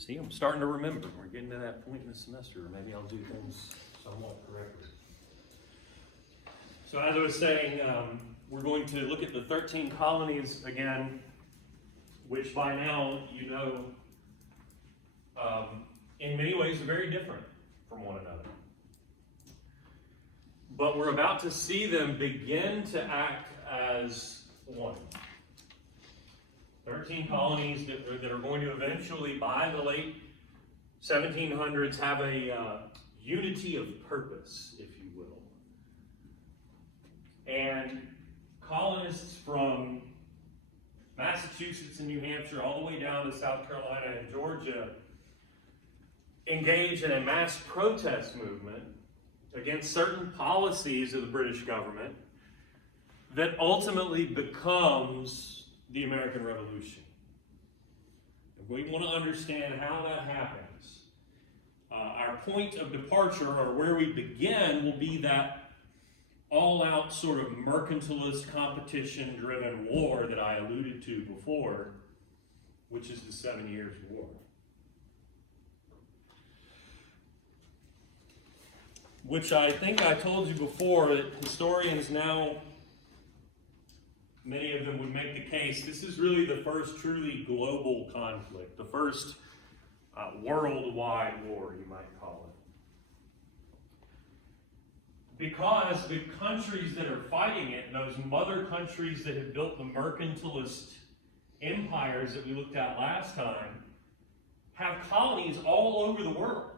See, I'm starting to remember. We're getting to that point in the semester. Maybe I'll do things somewhat correctly. So as I was saying, we're going to look at the 13 colonies again, which by now you know in many ways are very different from one another. But we're about to see them begin to act as one. 13 colonies that are going to eventually, by the late 1700s, have a unity of purpose, if you will. And colonists from Massachusetts and New Hampshire all the way down to South Carolina and Georgia engage in a mass protest movement against certain policies of the British government that ultimately becomes the American Revolution. If we want to understand how that happens, our point of departure, or where we begin, will be that all-out sort of mercantilist, competition-driven war that I alluded to before, which is the 7 Years' War. Which I think I told you before that historians now, many of them would make the case, this is really the first truly global conflict, the first worldwide war, you might call it. Because the countries that are fighting it, those mother countries that have built the mercantilist empires that we looked at last time, have colonies all over the world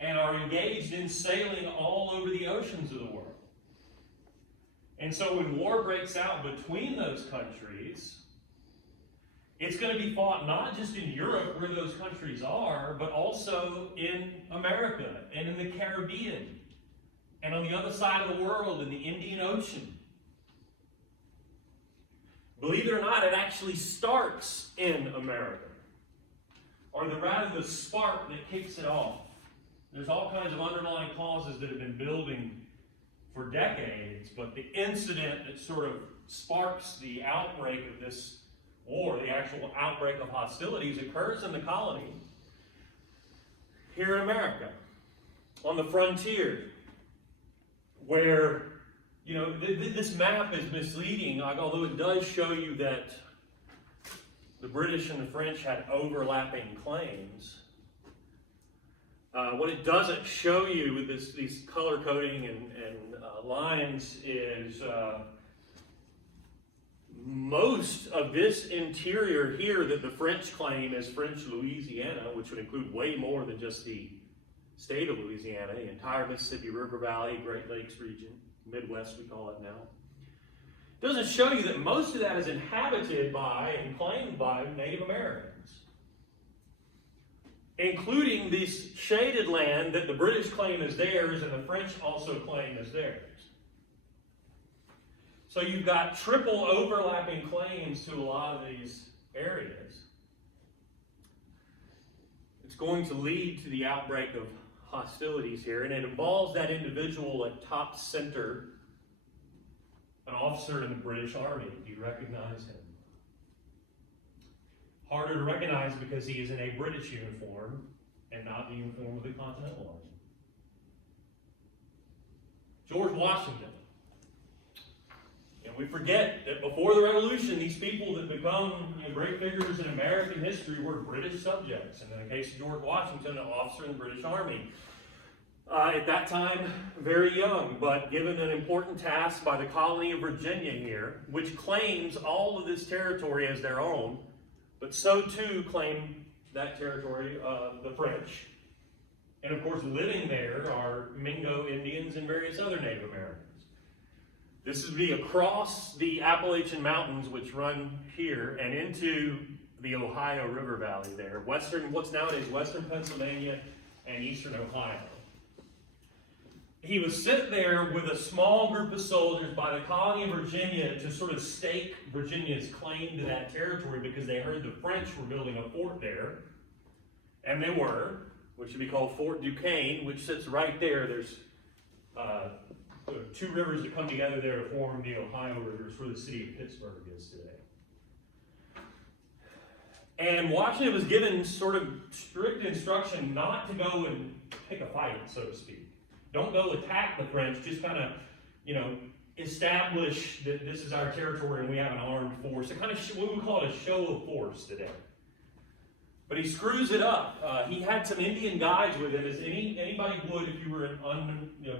and are engaged in sailing all over the oceans of the world. And so when war breaks out between those countries, it's going to be fought not just in Europe where those countries are, but also in America and in the Caribbean and on the other side of the world in the Indian Ocean. Believe it or not, it actually starts in America, or rather the spark that kicks it off. There's all kinds of underlying causes that have been building for decades, but the incident that sort of sparks the outbreak of this war, the actual outbreak of hostilities, occurs in the colony here in America, on the frontier, where, you know, this map is misleading, although it does show you that the British and the French had overlapping claims. What it doesn't show you with these color coding and lines is most of this interior here that the French claim as French Louisiana, which would include way more than just the state of Louisiana, the entire Mississippi River Valley, Great Lakes region, Midwest we call it now. It doesn't show you that most of that is inhabited by and claimed by Native Americans, including this shaded land that the British claim as theirs and the French also claim as theirs. So you've got triple overlapping claims to a lot of these areas. It's going to lead to the outbreak of hostilities here, and it involves that individual at top center, an officer in the British Army. Do you recognize him? Harder to recognize because he is in a British uniform and not the uniform of the Continental Army. George Washington. And we forget that before the Revolution, these people that become great figures in American history were British subjects. And in the case of George Washington, an officer in the British Army. At that time, very young, but given an important task by the colony of Virginia here, which claims all of this territory as their own, but so too claim that territory the French. And of course, living there are Mingo Indians and various other Native Americans. This would be across the Appalachian Mountains, which run here, and into the Ohio River Valley there, what's nowadays western Pennsylvania and eastern Ohio. He was sent there with a small group of soldiers by the colony of Virginia to sort of stake Virginia's claim to that territory because they heard the French were building a fort there. And they were, which would be called Fort Duquesne, which sits right there. There's two rivers that come together there to form the Ohio River. It's where the city of Pittsburgh is today. And Washington was given sort of strict instruction not to go and pick a fight, so to speak. Don't go attack the French, just kind of, establish that this is our territory and we have an armed force. Kind of what we call it a show of force today. But he screws it up. He had some Indian guides with him, as anybody would if you were in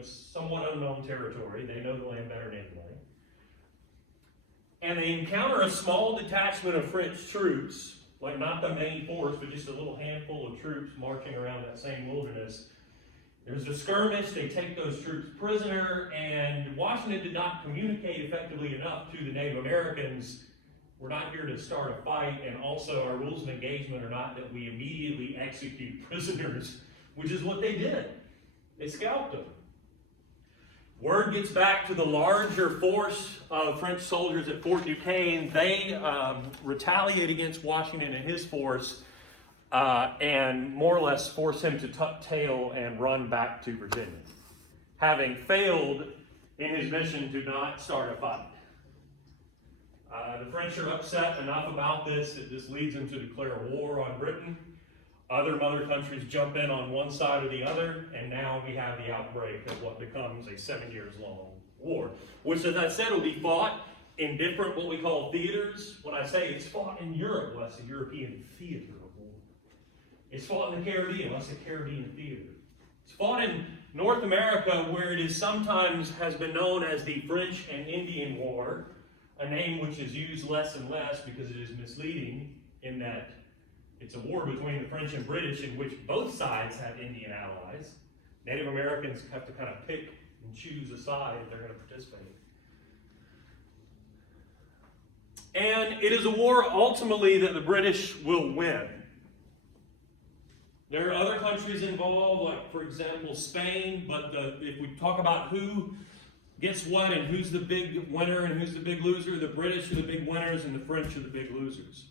somewhat unknown territory. They know the land better than anybody. And they encounter a small detachment of French troops, like not the main force, but just a little handful of troops marching around that same wilderness. There's a skirmish, they take those troops prisoner, and Washington did not communicate effectively enough to the Native Americans. We're not here to start a fight, and also our rules of engagement are not that we immediately execute prisoners, which is what they did. They scalped them. Word gets back to the larger force of French soldiers at Fort Duquesne. They retaliate against Washington and his force, and more or less force him to tuck tail and run back to Virginia, having failed in his mission to not start a fight. The French are upset enough about this that this leads them to declare a war on Britain. Other mother countries jump in on one side or the other, and now we have the outbreak of what becomes a 7 years long war, which, as I said, will be fought in different what we call theaters. When I say it's fought in Europe, well, that's a European theater of war. It's fought in the Caribbean, well, that's a Caribbean theater. It's fought in North America, where it is sometimes has been known as the French and Indian War, a name which is used less and less because it is misleading in that it's a war between the French and British in which both sides have Indian allies. Native Americans have to kind of pick and choose a side if they're going to participate. And it is a war ultimately that the British will win. There are other countries involved, like for example Spain, but if we talk about who gets what and who's the big winner and who's the big loser, the British are the big winners and the French are the big losers.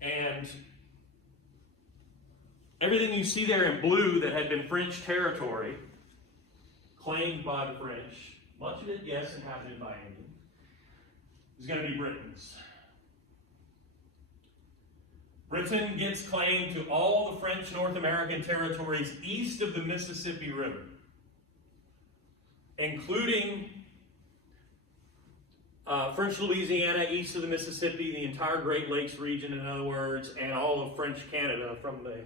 And everything you see there in blue that had been French territory, claimed by the French, much of it, yes, inhabited by Indians, is going to be Britain's. Britain gets claim to all the French North American territories east of the Mississippi River, including French Louisiana, east of the Mississippi, the entire Great Lakes region, in other words, and all of French Canada from the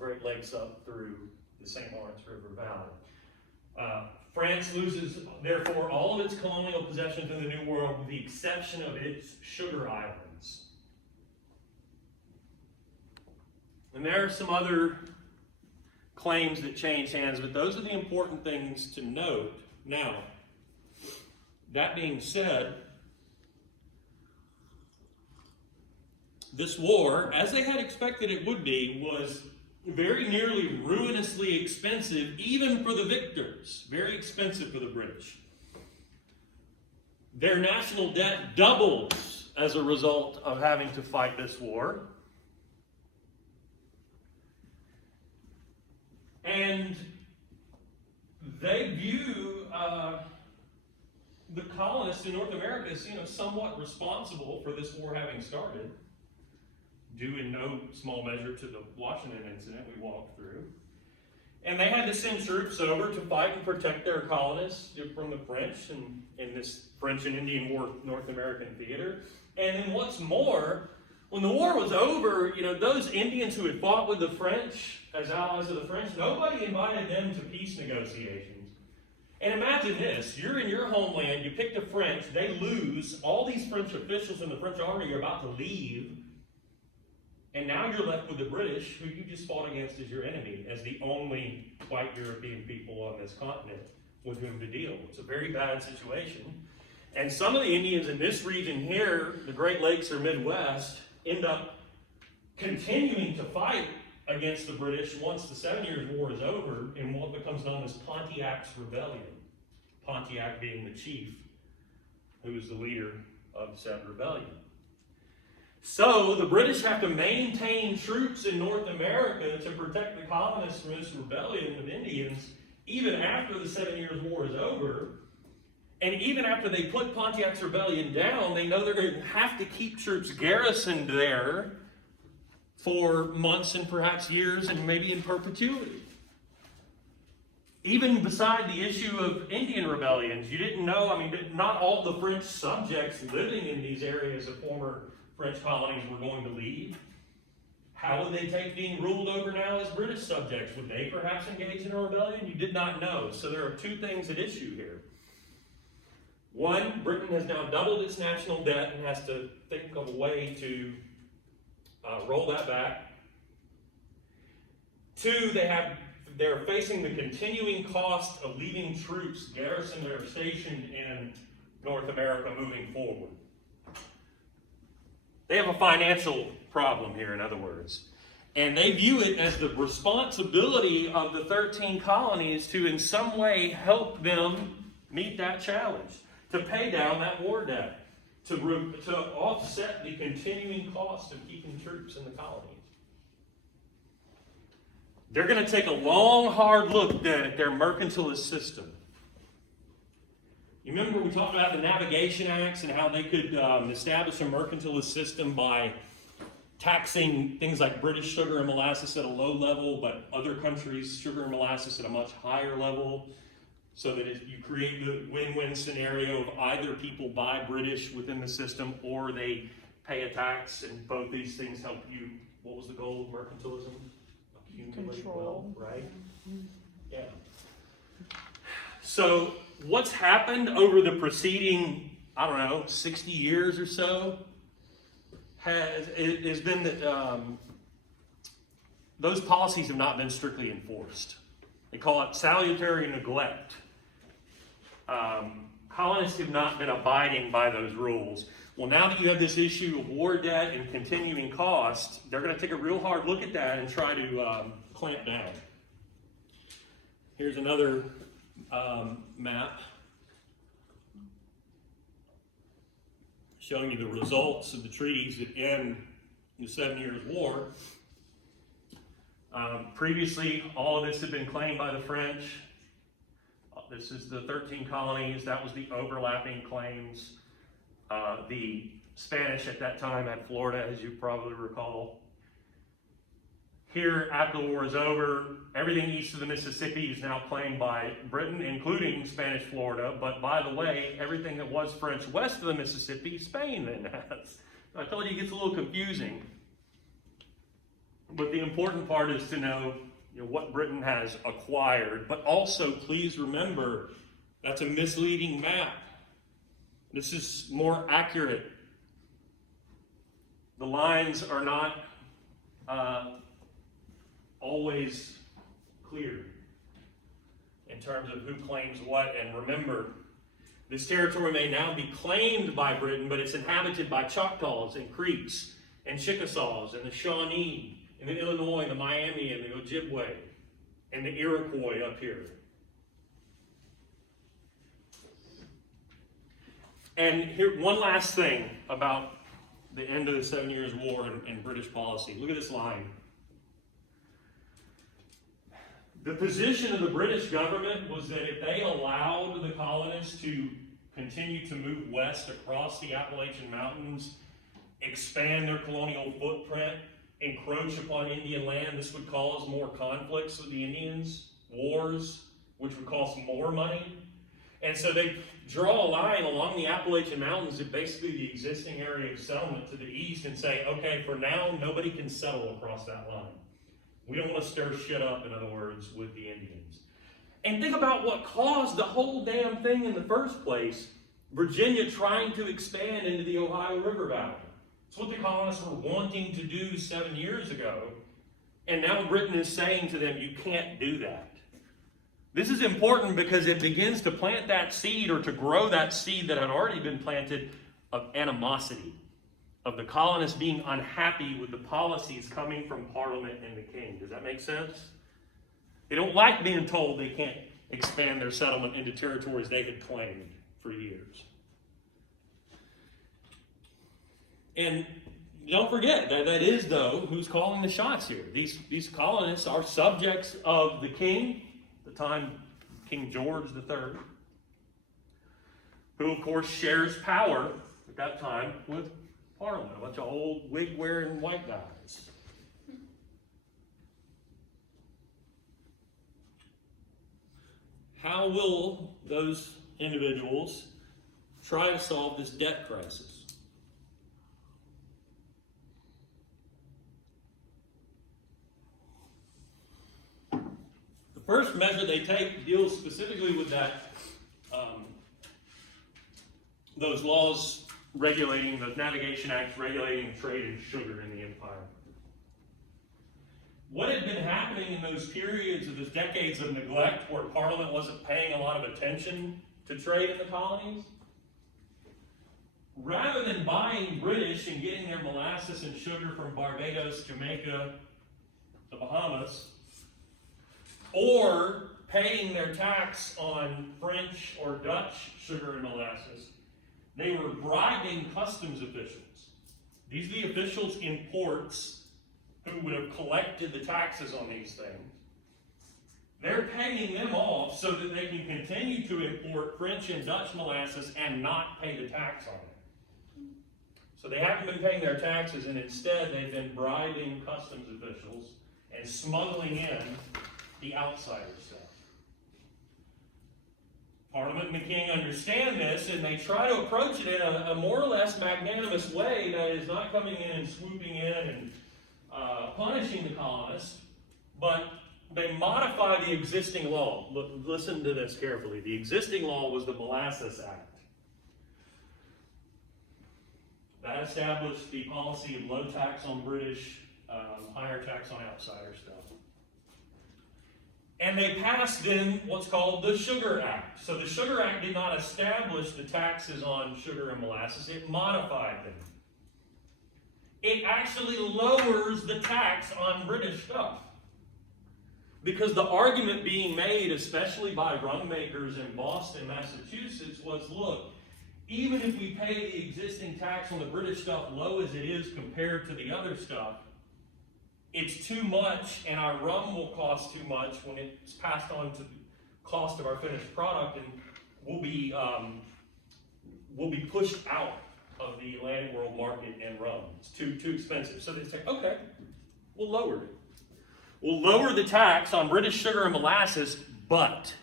Great Lakes up through the St. Lawrence River Valley. France loses, therefore, all of its colonial possessions in the New World with the exception of its sugar islands. And there are some other claims that change hands, but those are the important things to note. Now, that being said, this war, as they had expected it would be, was very nearly ruinously expensive, even for the victors. Very expensive for the British. Their national debt doubles as a result of having to fight this war. And they view the colonists in North America as, somewhat responsible for this war having started, due in no small measure to the Washington incident we walked through. And they had to send troops over to fight and protect their colonists from the French and in this French and Indian War North American theater. And then what's more, when the war was over, those Indians who had fought with the French as allies of the French, nobody invited them to peace negotiations. And imagine this, you're in your homeland, you pick the French, they lose, all these French officials in the French army are about to leave, and now you're left with the British, who you just fought against as your enemy, as the only white European people on this continent with whom to deal. It's a very bad situation. And some of the Indians in this region here, the Great Lakes or Midwest, end up continuing to fight against the British once the 7 Years' War is over in what becomes known as Pontiac's Rebellion. Pontiac being the chief who is the leader of said rebellion. So the British have to maintain troops in North America to protect the colonists from this rebellion with Indians even after the 7 Years' War is over. And even after they put Pontiac's rebellion down, they know they're going to have to keep troops garrisoned there for months and perhaps years and maybe in perpetuity. Even beside the issue of Indian rebellions, you didn't know, not all the French subjects living in these areas of former French colonies were going to leave. How would they take being ruled over now as British subjects? Would they perhaps engage in a rebellion? You did not know. So there are two things at issue here. One, Britain has now doubled its national debt and has to think of a way to roll that back. Two, they're facing the continuing cost of leaving troops garrisoned or stationed in North America moving forward. They have a financial problem here, in other words. And they view it as the responsibility of the 13 colonies to in some way help them meet that challenge, to pay down that war debt, to offset the continuing cost of keeping troops in the colonies. They're going to take a long, hard look then at their mercantilist system. You remember we talked about the Navigation Acts and how they could establish a mercantilist system by taxing things like British sugar and molasses at a low level, but other countries' sugar and molasses at a much higher level, so that you create the win-win scenario of either people buy British within the system or they pay a tax, and both these things help you. What was the goal of mercantilism? Control, right? Yeah. So what's happened over the preceding, 60 years or so has been that those policies have not been strictly enforced. They call it salutary neglect. Colonists have not been abiding by those rules. Well, now that you have this issue of war debt and continuing costs, they're going to take a real hard look at that and try to clamp down. Here's another map showing you the results of the treaties that end the 7 Years' War. Previously, all of this had been claimed by the French. This is the 13 colonies. That was the overlapping claims. The Spanish at that time had Florida, as you probably recall. Here, after the war is over, everything east of the Mississippi is now claimed by Britain, including Spanish Florida. But by the way, everything that was French west of the Mississippi, Spain then has. I told you it gets a little confusing. But the important part is to know, what Britain has acquired. But also, please remember, that's a misleading map. This is more accurate. The lines are not always clear in terms of who claims what. And remember, this territory may now be claimed by Britain, but it's inhabited by Choctaws and Creeks and Chickasaws and the Shawnee and the Illinois, the Miami and the Ojibwe and the Iroquois up here. And here, one last thing about the end of the 7 Years' War and British policy. Look at this line. The position of the British government was that if they allowed the colonists to continue to move west across the Appalachian Mountains, expand their colonial footprint, encroach upon Indian land, this would cause more conflicts with the Indians, wars, which would cost more money. And so they draw a line along the Appalachian Mountains at basically the existing area of settlement to the east and say, okay, for now, nobody can settle across that line. We don't want to stir shit up, in other words, with the Indians. And think about what caused the whole damn thing in the first place. Virginia trying to expand into the Ohio River Valley. It's what the colonists were wanting to do 7 years ago. And now Britain is saying to them, you can't do that. This is important because it begins to plant that seed, or to grow that seed that had already been planted, of animosity, of the colonists being unhappy with the policies coming from Parliament and the King. Does that make sense? They don't like being told they can't expand their settlement into territories they had claimed for years. And don't forget that is, though, who's calling the shots here. These colonists are subjects of the King, the time King George III. who of course shares power at that time with Parliament, a bunch of old wig-wearing white guys. How will those individuals try to solve this debt crisis? The first measure they take deals specifically with that, those laws regulating, those Navigation Acts regulating trade in sugar in the empire. What had been happening in those periods of those decades of neglect where Parliament wasn't paying a lot of attention to trade in the colonies? Rather than buying British and getting their molasses and sugar from Barbados, Jamaica, the Bahamas, or paying their tax on French or Dutch sugar and molasses, they were bribing customs officials. These are the officials in ports who would have collected the taxes on these things. They're paying them off so that they can continue to import French and Dutch molasses and not pay the tax on it. So they haven't been paying their taxes, and instead they've been bribing customs officials and smuggling in the outsider stuff. Parliament and the king understand this, and they try to approach it in a more or less magnanimous way that is not coming in and swooping in and punishing the colonists, but they modify the existing law. Look, listen to this carefully. The existing law was the Molasses Act. That established the policy of low tax on British, higher tax on outsider stuff. And they passed in what's called the Sugar Act. So the Sugar Act did not establish the taxes on sugar and molasses, it modified them. It actually lowers the tax on British stuff. Because the argument being made, especially by rum makers in Boston, Massachusetts, was, look, even if we pay the existing tax on the British stuff low as it is compared to the other stuff, it's too much, and our rum will cost too much when it's passed on to the cost of our finished product, and we'll be pushed out of the Atlantic world market and rum. It's too expensive. So they say, okay, we'll lower it. We'll lower the tax on British sugar and molasses, but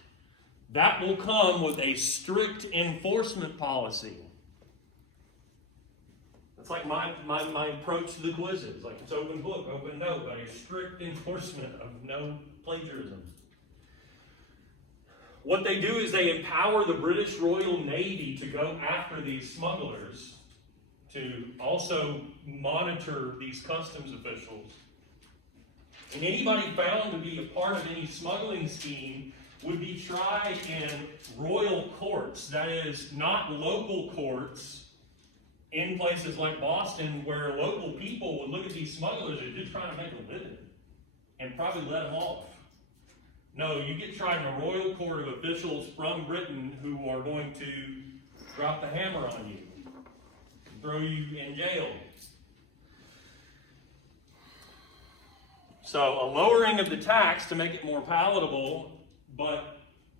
that will come with a strict enforcement policy. It's like my approach to the quizzes. Like, it's open book, open note, but a strict enforcement of no plagiarism. What they do is they empower the British Royal Navy to go after these smugglers, to also monitor these customs officials. And anybody found to be a part of any smuggling scheme would be tried in royal courts. That is, not local courts in places like Boston where local people would look at these smugglers as just trying to make a living and probably let them off. No, you get tried in a royal court of officials from Britain who are going to drop the hammer on you, throw you in jail. So a lowering of the tax to make it more palatable, but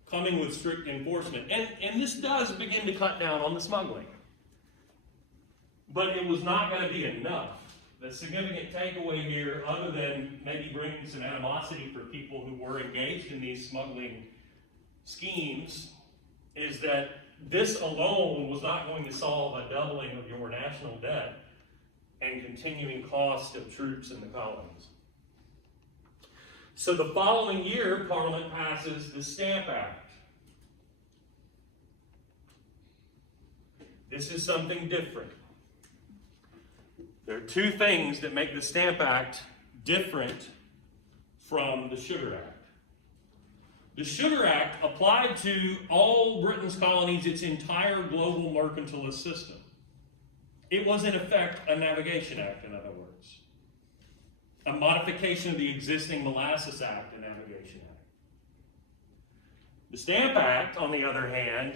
coming with strict enforcement. And this does begin to cut down on the smuggling. But it was not going to be enough. The significant takeaway here, other than maybe bringing some animosity for people who were engaged in these smuggling schemes, is that this alone was not going to solve a doubling of your national debt and continuing cost of troops in the colonies. So the following year, Parliament passes the Stamp Act. This is something different. There are two things that make the Stamp Act different from the Sugar Act. The Sugar Act applied to all Britain's colonies, its entire global mercantilist system. It was, in effect, a Navigation Act, in other words. A modification of the existing Molasses Act and Navigation Act. The Stamp Act, on the other hand,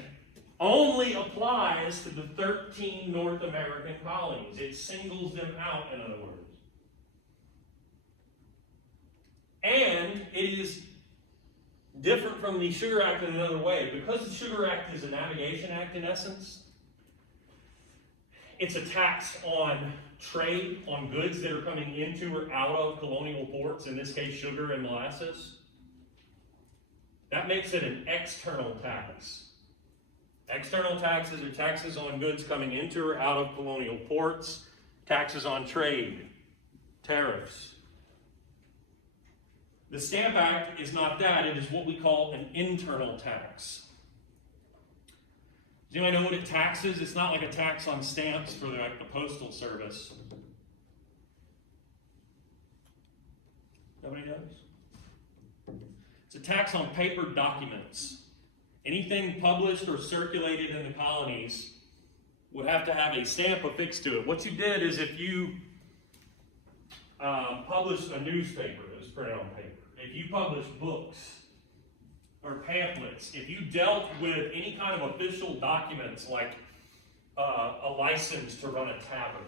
only applies to the 13 North American colonies. It singles them out, in other words. And it is different from the Sugar Act in another way. Because the Sugar Act is a navigation act in essence, it's a tax on trade, on goods that are coming into or out of colonial ports, in this case sugar and molasses. That makes it an external tax. External taxes are taxes on goods coming into or out of colonial ports, taxes on trade, tariffs. The Stamp Act is not that, it is what we call an internal tax. Does anybody know what a tax is? It's not like a tax on stamps for the postal service. Nobody knows? It's a tax on paper documents. Anything published or circulated in the colonies would have to have a stamp affixed to it. What you did is if you published a newspaper that was printed on paper, if you published books or pamphlets, if you dealt with any kind of official documents like a license to run a tavern,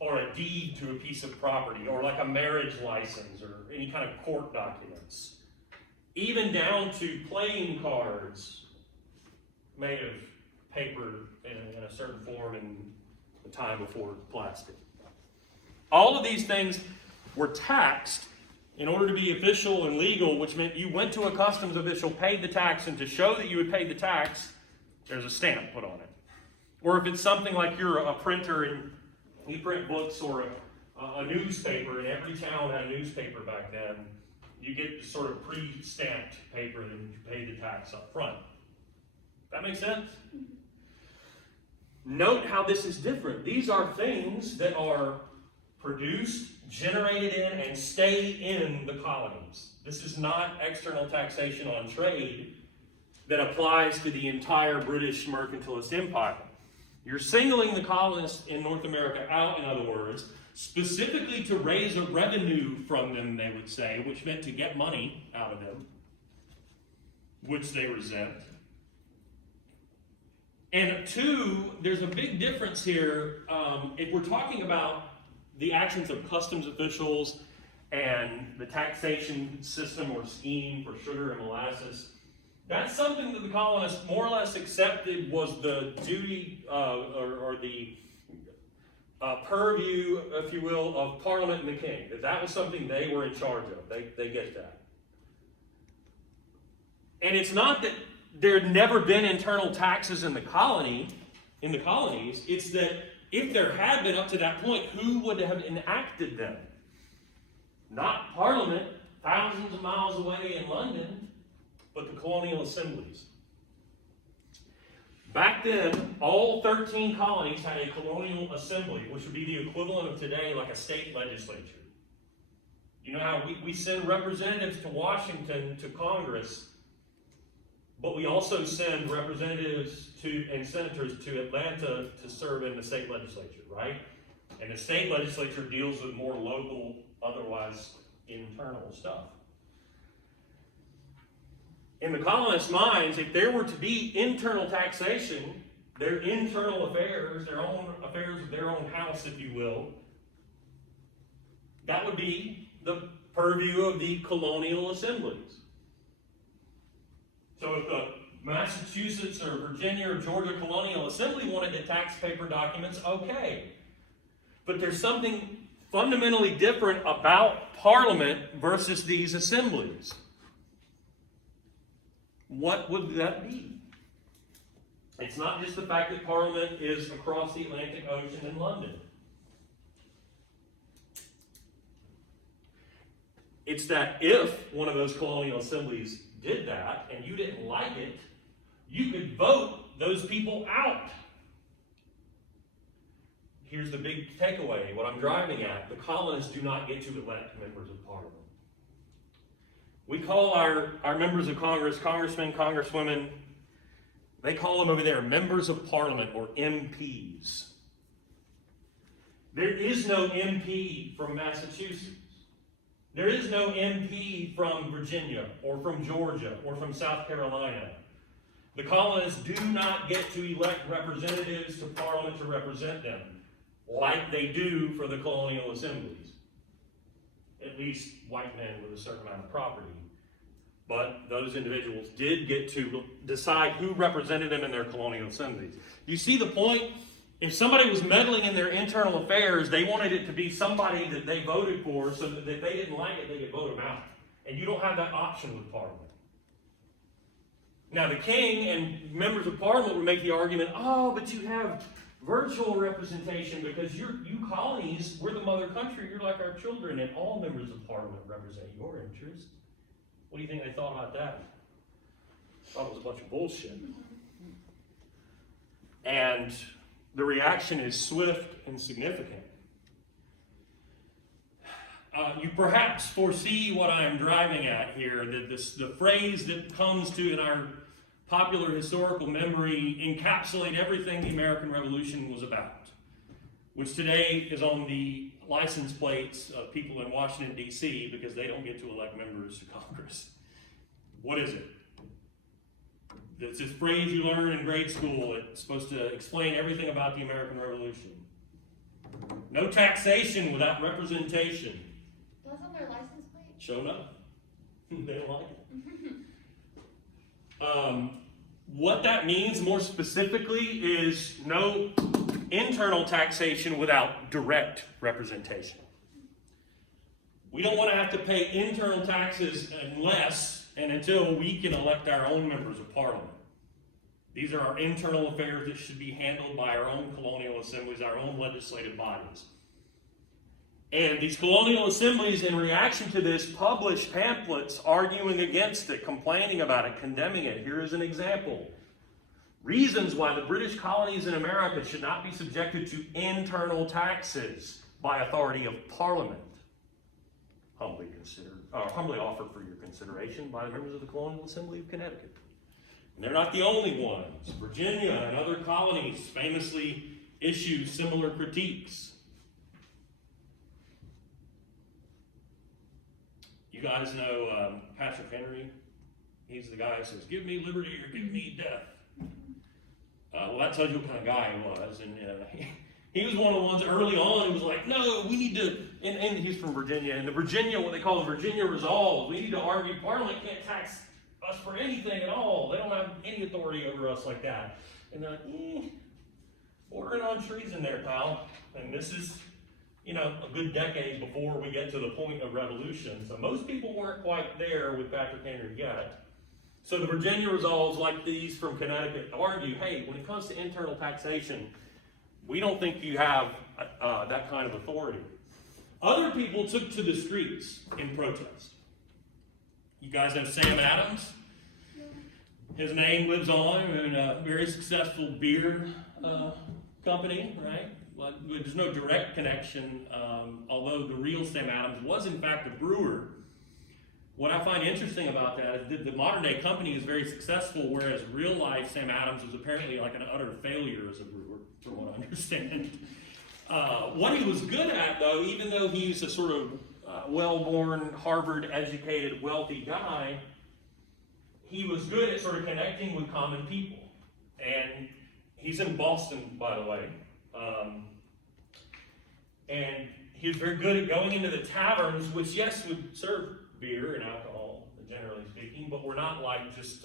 or a deed to a piece of property, or like a marriage license, or any kind of court documents, even down to playing cards made of paper in a certain form in the time before plastic. All of these things were taxed in order to be official and legal, which meant you went to a customs official, paid the tax, and to show that you had paid the tax, there's a stamp put on it. Or if it's something like you're a printer and you print books or a newspaper, and every town had a newspaper back then, you get sort of pre-stamped paper and you pay the tax up front. That makes sense? Note how this is different. These are things that are produced, generated in, and stay in the colonies. This is not external taxation on trade that applies to the entire British mercantilist empire. You're singling the colonists in North America out, in other words, specifically to raise a revenue from them, they would say, which meant to get money out of them, which they resent. And two, there's a big difference here. If we're talking about the actions of customs officials and the taxation system or scheme for sugar and molasses, that's something that the colonists more or less accepted was the duty or the purview, if you will, of Parliament and the King. That was something they were in charge of. They get that. And it's not that there had never been internal taxes in the colonies. It's that if there had been up to that point, who would have enacted them? Not Parliament, thousands of miles away in London, but the colonial assemblies. Back then, all 13 colonies had a colonial assembly, which would be the equivalent of today like a state legislature. You know how we send representatives to Washington, to Congress, but we also send representatives and senators to Atlanta to serve in the state legislature, right? And the state legislature deals with more local, otherwise internal stuff. In the colonists' minds, if there were to be internal taxation, their internal affairs, their own affairs of their own house, if you will, that would be the purview of the colonial assemblies. So if the Massachusetts or Virginia or Georgia colonial assembly wanted to tax paper documents, okay. But there's something fundamentally different about Parliament versus these assemblies. What would that be? It's not just the fact that Parliament is across the Atlantic Ocean in London. It's that if one of those colonial assemblies did that and you didn't like it, you could vote those people out. Here's the big takeaway, what I'm driving at. The colonists do not get to elect members of Parliament. We call our members of Congress, congressmen, congresswomen, they call them over there members of Parliament, or MPs. There is no MP from Massachusetts. There is no MP from Virginia, or from Georgia, or from South Carolina. The colonists do not get to elect representatives to Parliament to represent them, like they do for the colonial assemblies. At least white men with a certain amount of property But those individuals did get to decide who represented them in their colonial assemblies. You see the point? If somebody was meddling in their internal affairs, they wanted it to be somebody that they voted for, so that if they didn't like it, they could vote them out. And you don't have that option with Parliament. Now the king and members of Parliament would make the argument, oh, but you have virtual representation because you colonies, we're the mother country, you're like our children, and all members of Parliament represent your interests. What do you think they thought about that? Thought it was a bunch of bullshit. And the reaction is swift and significant. You perhaps foresee what I am driving at here, that the phrase that comes to in our popular historical memory encapsulate everything the American Revolution was about, which today is on the license plates of people in Washington, D.C., because they don't get to elect members to Congress. What is it? It's this phrase you learn in grade school. It's supposed to explain everything about the American Revolution. No taxation without representation. That's on their license plate? Show enough. They don't like it. What that means more specifically is no internal taxation without direct representation. We don't want to have to pay internal taxes unless and until we can elect our own members of Parliament. These are our internal affairs that should be handled by our own colonial assemblies, our own legislative bodies. And these colonial assemblies, in reaction to this, published pamphlets arguing against it, complaining about it, condemning it. Here is an example. Reasons why the British colonies in America should not be subjected to internal taxes by authority of Parliament. Humbly offered for your consideration by the members of the Colonial Assembly of Connecticut. And they're not the only ones. Virginia and other colonies famously issue similar critiques. You guys know Patrick Henry? He's the guy who says, give me liberty or give me death. Well, that tells you what kind of guy he was. And he was one of the ones early on who was like, no, we need to, and he's from Virginia, and the Virginia, what they call the Virginia Resolve, we need to argue Parliament can't tax us for anything at all. They don't have any authority over us like that. And they're like, bordering on treason there, pal. And this is, a good decade before we get to the point of revolution. So most people weren't quite there with Patrick Henry yet. So the Virginia Resolves, like these from Connecticut, argue, hey, when it comes to internal taxation, we don't think you have that kind of authority. Other people took to the streets in protest. You guys know Sam Adams? His name lives on in a very successful beer company, right? Well, there's no direct connection, although the real Sam Adams was in fact a brewer. What I find interesting about that is that the modern day company is very successful, whereas real life Sam Adams was apparently like an utter failure as a brewer, from what I understand. What he was good at, though, even though he's a sort of well-born, Harvard-educated, wealthy guy, he was good at sort of connecting with common people. And he's in Boston, by the way. And he was very good at going into the taverns, which, yes, would serve beer and alcohol, generally speaking, but were not like just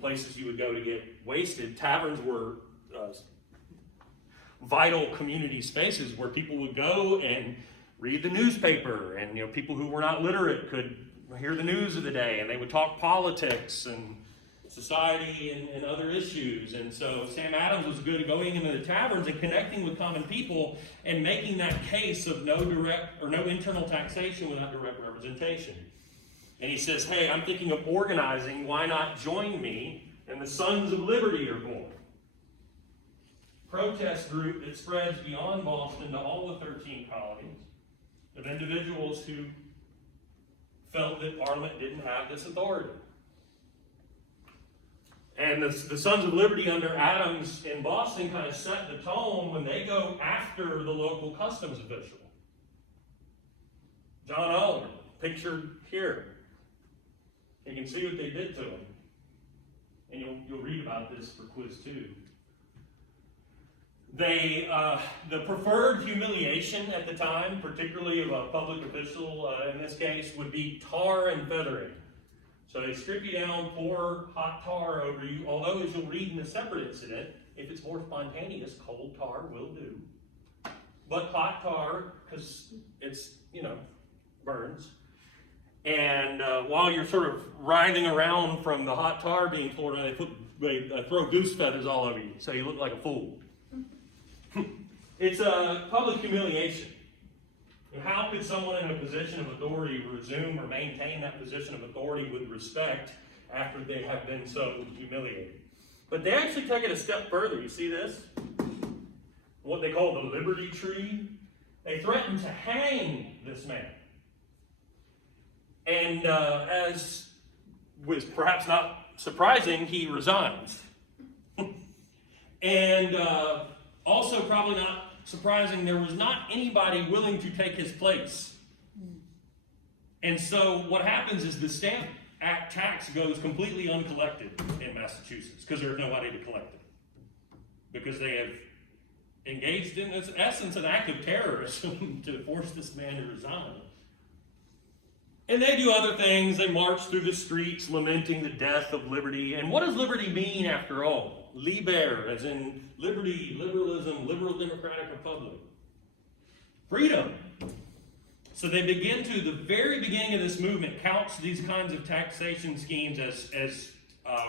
places you would go to get wasted. Taverns were vital community spaces where people would go and read the newspaper, and people who were not literate could hear the news of the day, and they would talk politics and society and other issues. And so Sam Adams was good at going into the taverns and connecting with common people and making that case of no direct or no internal taxation without direct representation. And he says, hey, I'm thinking of organizing, why not join me? And the Sons of Liberty are born. Protest group that spreads beyond Boston to all the 13 colonies of individuals who felt that Parliament didn't have this authority. And the Sons of Liberty under Adams in Boston kind of set the tone when they go after the local customs official. John Oliver, pictured here. You can see what they did to him. And you'll read about this for quiz 2. The preferred humiliation at the time, particularly of a public official in this case, would be tar and feathering. So they strip you down, pour hot tar over you, although as you'll read in a separate incident, if it's more spontaneous, cold tar will do. But hot tar, because it's, burns. And while you're sort of writhing around from the hot tar being poured on, they throw goose feathers all over you, so you look like a fool. It's a public humiliation. And how could someone in a position of authority resume or maintain that position of authority with respect after they have been so humiliated? But they actually take it a step further. You see this? What they call the Liberty Tree. They threaten to hang this man. And as was perhaps not surprising, he resigns. And also probably not surprising, there was not anybody willing to take his place. And so what happens is the Stamp Act tax goes completely uncollected in Massachusetts because there's nobody to collect it. Because they have engaged in, in essence, an act of terrorism to force this man to resign. And they do other things. They march through the streets lamenting the death of liberty. And what does liberty mean after all? Liber, as in liberty, liberalism, liberal democratic republic. Freedom. So they begin to, the very beginning of this movement, counts these kinds of taxation schemes as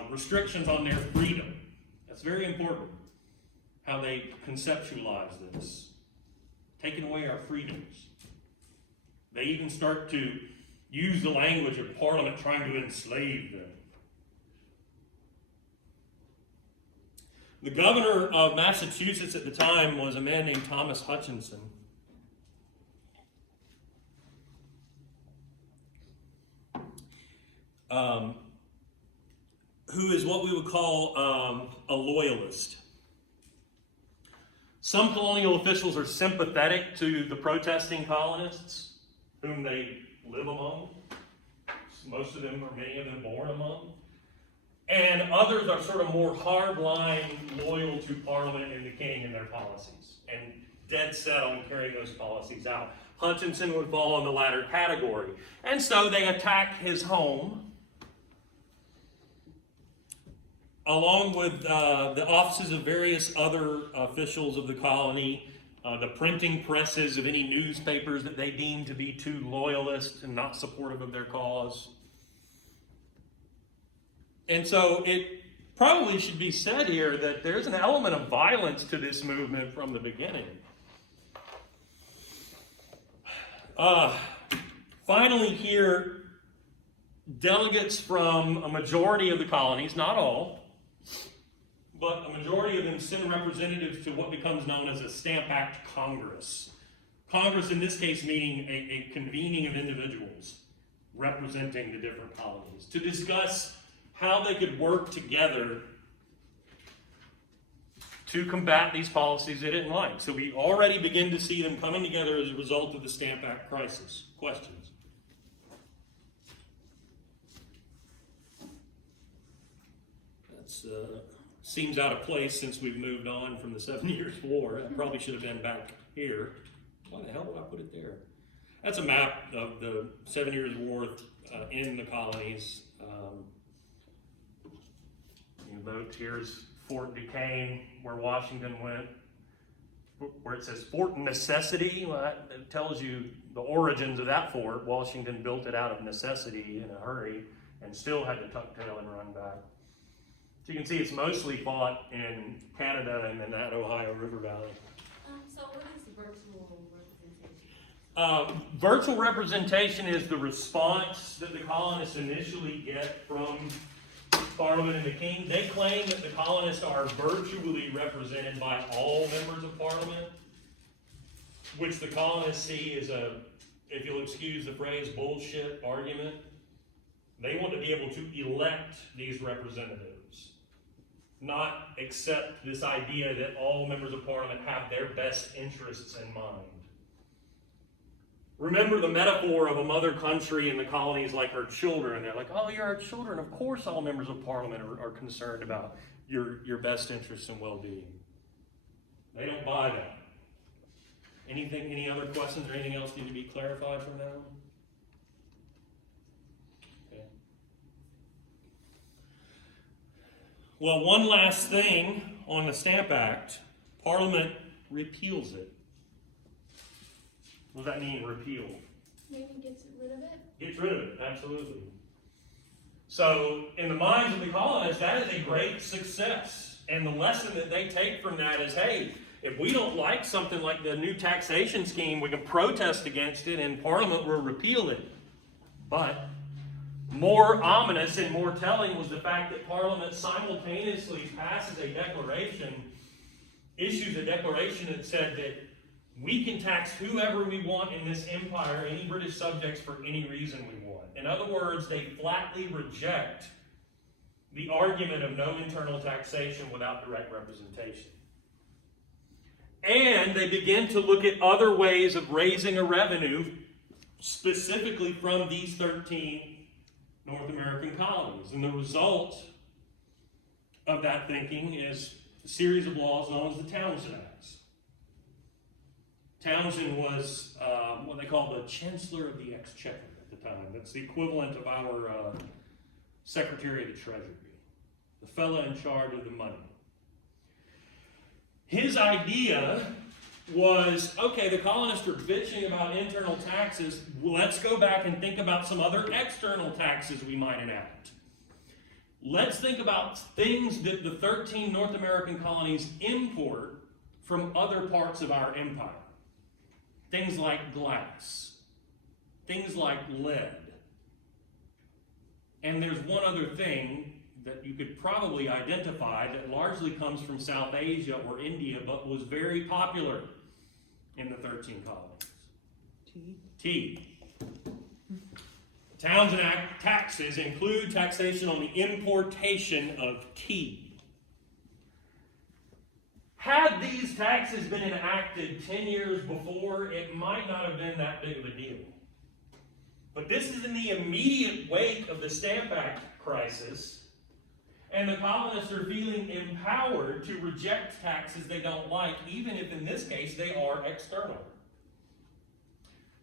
restrictions on their freedom. That's very important, how they conceptualize this. Taking away our freedoms. They even start to use the language of Parliament trying to enslave them. The governor of Massachusetts at the time was a man named Thomas Hutchinson. Who is what we would call a loyalist. Some colonial officials are sympathetic to the protesting colonists whom they live among. Most of them, or many of them, born among. And others are sort of more hardline, loyal to Parliament and the King and their policies, and dead set on carrying those policies out. Hutchinson would fall in the latter category. And so they attack his home, along with the offices of various other officials of the colony, the printing presses of any newspapers that they deemed to be too loyalist and not supportive of their cause. And so it probably should be said here that there's an element of violence to this movement from the beginning. Finally here, delegates from a majority of the colonies, not all, but a majority of them send representatives to what becomes known as a Stamp Act Congress. Congress in this case meaning a convening of individuals representing the different colonies to discuss how they could work together to combat these policies they didn't like. So we already begin to see them coming together as a result of the Stamp Act crisis. Questions? That seems out of place since we've moved on from the 7 Years' War. That probably should have been back here. Why the hell would I put it there? That's a map of the 7 Years' War in the colonies. Here's Fort Duquesne, where Washington went, where it says Fort Necessity. Well, that tells you the origins of that fort. Washington built it out of necessity in a hurry and still had to tuck tail and run back. So you can see it's mostly fought in Canada and in that Ohio River Valley. So what is virtual representation? Virtual representation is the response that the colonists initially get from Parliament and the King. They claim that the colonists are virtually represented by all members of Parliament, which the colonists see as a, if you'll excuse the phrase, bullshit argument. They want to be able to elect these representatives, not accept this idea that all members of Parliament have their best interests in mind. Remember the metaphor of a mother country in the colonies like her children. They're like, oh, you're our children. Of course all members of Parliament are concerned about your best interests and well-being. They don't buy that. Any other questions or anything else need to be clarified from that one? Okay. Well, one last thing on the Stamp Act, Parliament repeals it. What does that mean, repeal? Maybe gets rid of it? Gets rid of it, absolutely. So, in the minds of the colonists, that is a great success. And the lesson that they take from that is, hey, if we don't like something like the new taxation scheme, we can protest against it and Parliament will repeal it. But more ominous and more telling was the fact that Parliament simultaneously passes a declaration, issues a declaration that said that we can tax whoever we want in this empire, any British subjects, for any reason we want. In other words, they flatly reject the argument of no internal taxation without direct representation. And they begin to look at other ways of raising a revenue, specifically from these 13 North American colonies. And the result of that thinking is a series of laws known as the Townshend Acts. Townshend was what they call the Chancellor of the Exchequer at the time. That's the equivalent of our Secretary of the Treasury, the fellow in charge of the money. His idea was, okay, the colonists are bitching about internal taxes. Let's go back and think about some other external taxes we might enact. Let's think about things that the 13 North American colonies import from other parts of our empire. Things like glass, things like lead. And there's one other thing that you could probably identify that largely comes from South Asia or India, but was very popular in the 13 colonies. Tea. Townshend Act taxes include taxation on the importation of tea. Had these taxes been enacted 10 years before, it might not have been that big of a deal. But this is in the immediate wake of the Stamp Act crisis, and the colonists are feeling empowered to reject taxes they don't like, even if in this case they are external.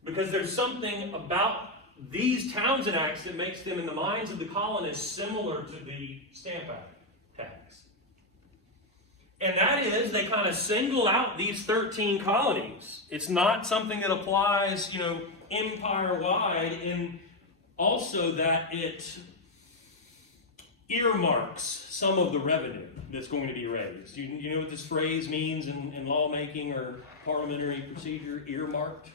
Because there's something about these Townshend Acts that makes them, in the minds of the colonists, similar to the Stamp Act tax. And that is, they kind of single out these 13 colonies. It's not something that applies, empire-wide, and also that it earmarks some of the revenue that's going to be raised. You know what this phrase means in lawmaking or parliamentary procedure, earmarked?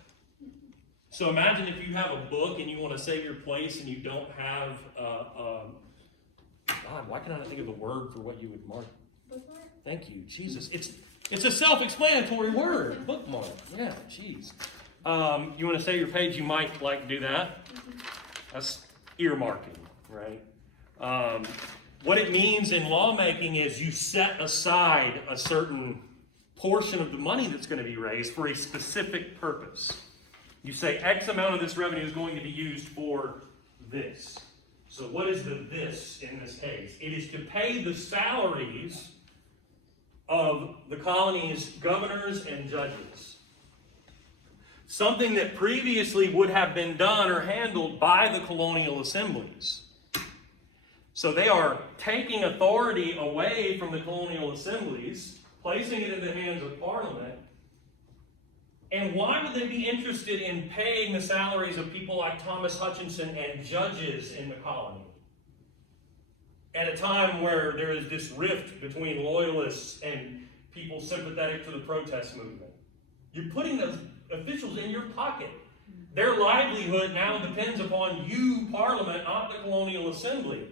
So imagine if you have a book and you want to save your place and you don't have, God, why can I not think of a word for what you would mark? Bookmark? Thank you, Jesus. It's a self-explanatory word, bookmark. Yeah, jeez. You want to save your page, you might like to do that. That's earmarking, right? What it means in lawmaking is you set aside a certain portion of the money that's going to be raised for a specific purpose. You say X amount of this revenue is going to be used for this. So what is the this in this case? It is to pay the salaries of the colony's governors and judges. Something that previously would have been done or handled by the colonial assemblies. So they are taking authority away from the colonial assemblies, placing it in the hands of Parliament. And why would they be interested in paying the salaries of people like Thomas Hutchinson and judges in the colony? At a time where there is this rift between loyalists and people sympathetic to the protest movement. You're putting those officials in your pocket. Their livelihood now depends upon you, Parliament, not the colonial assembly.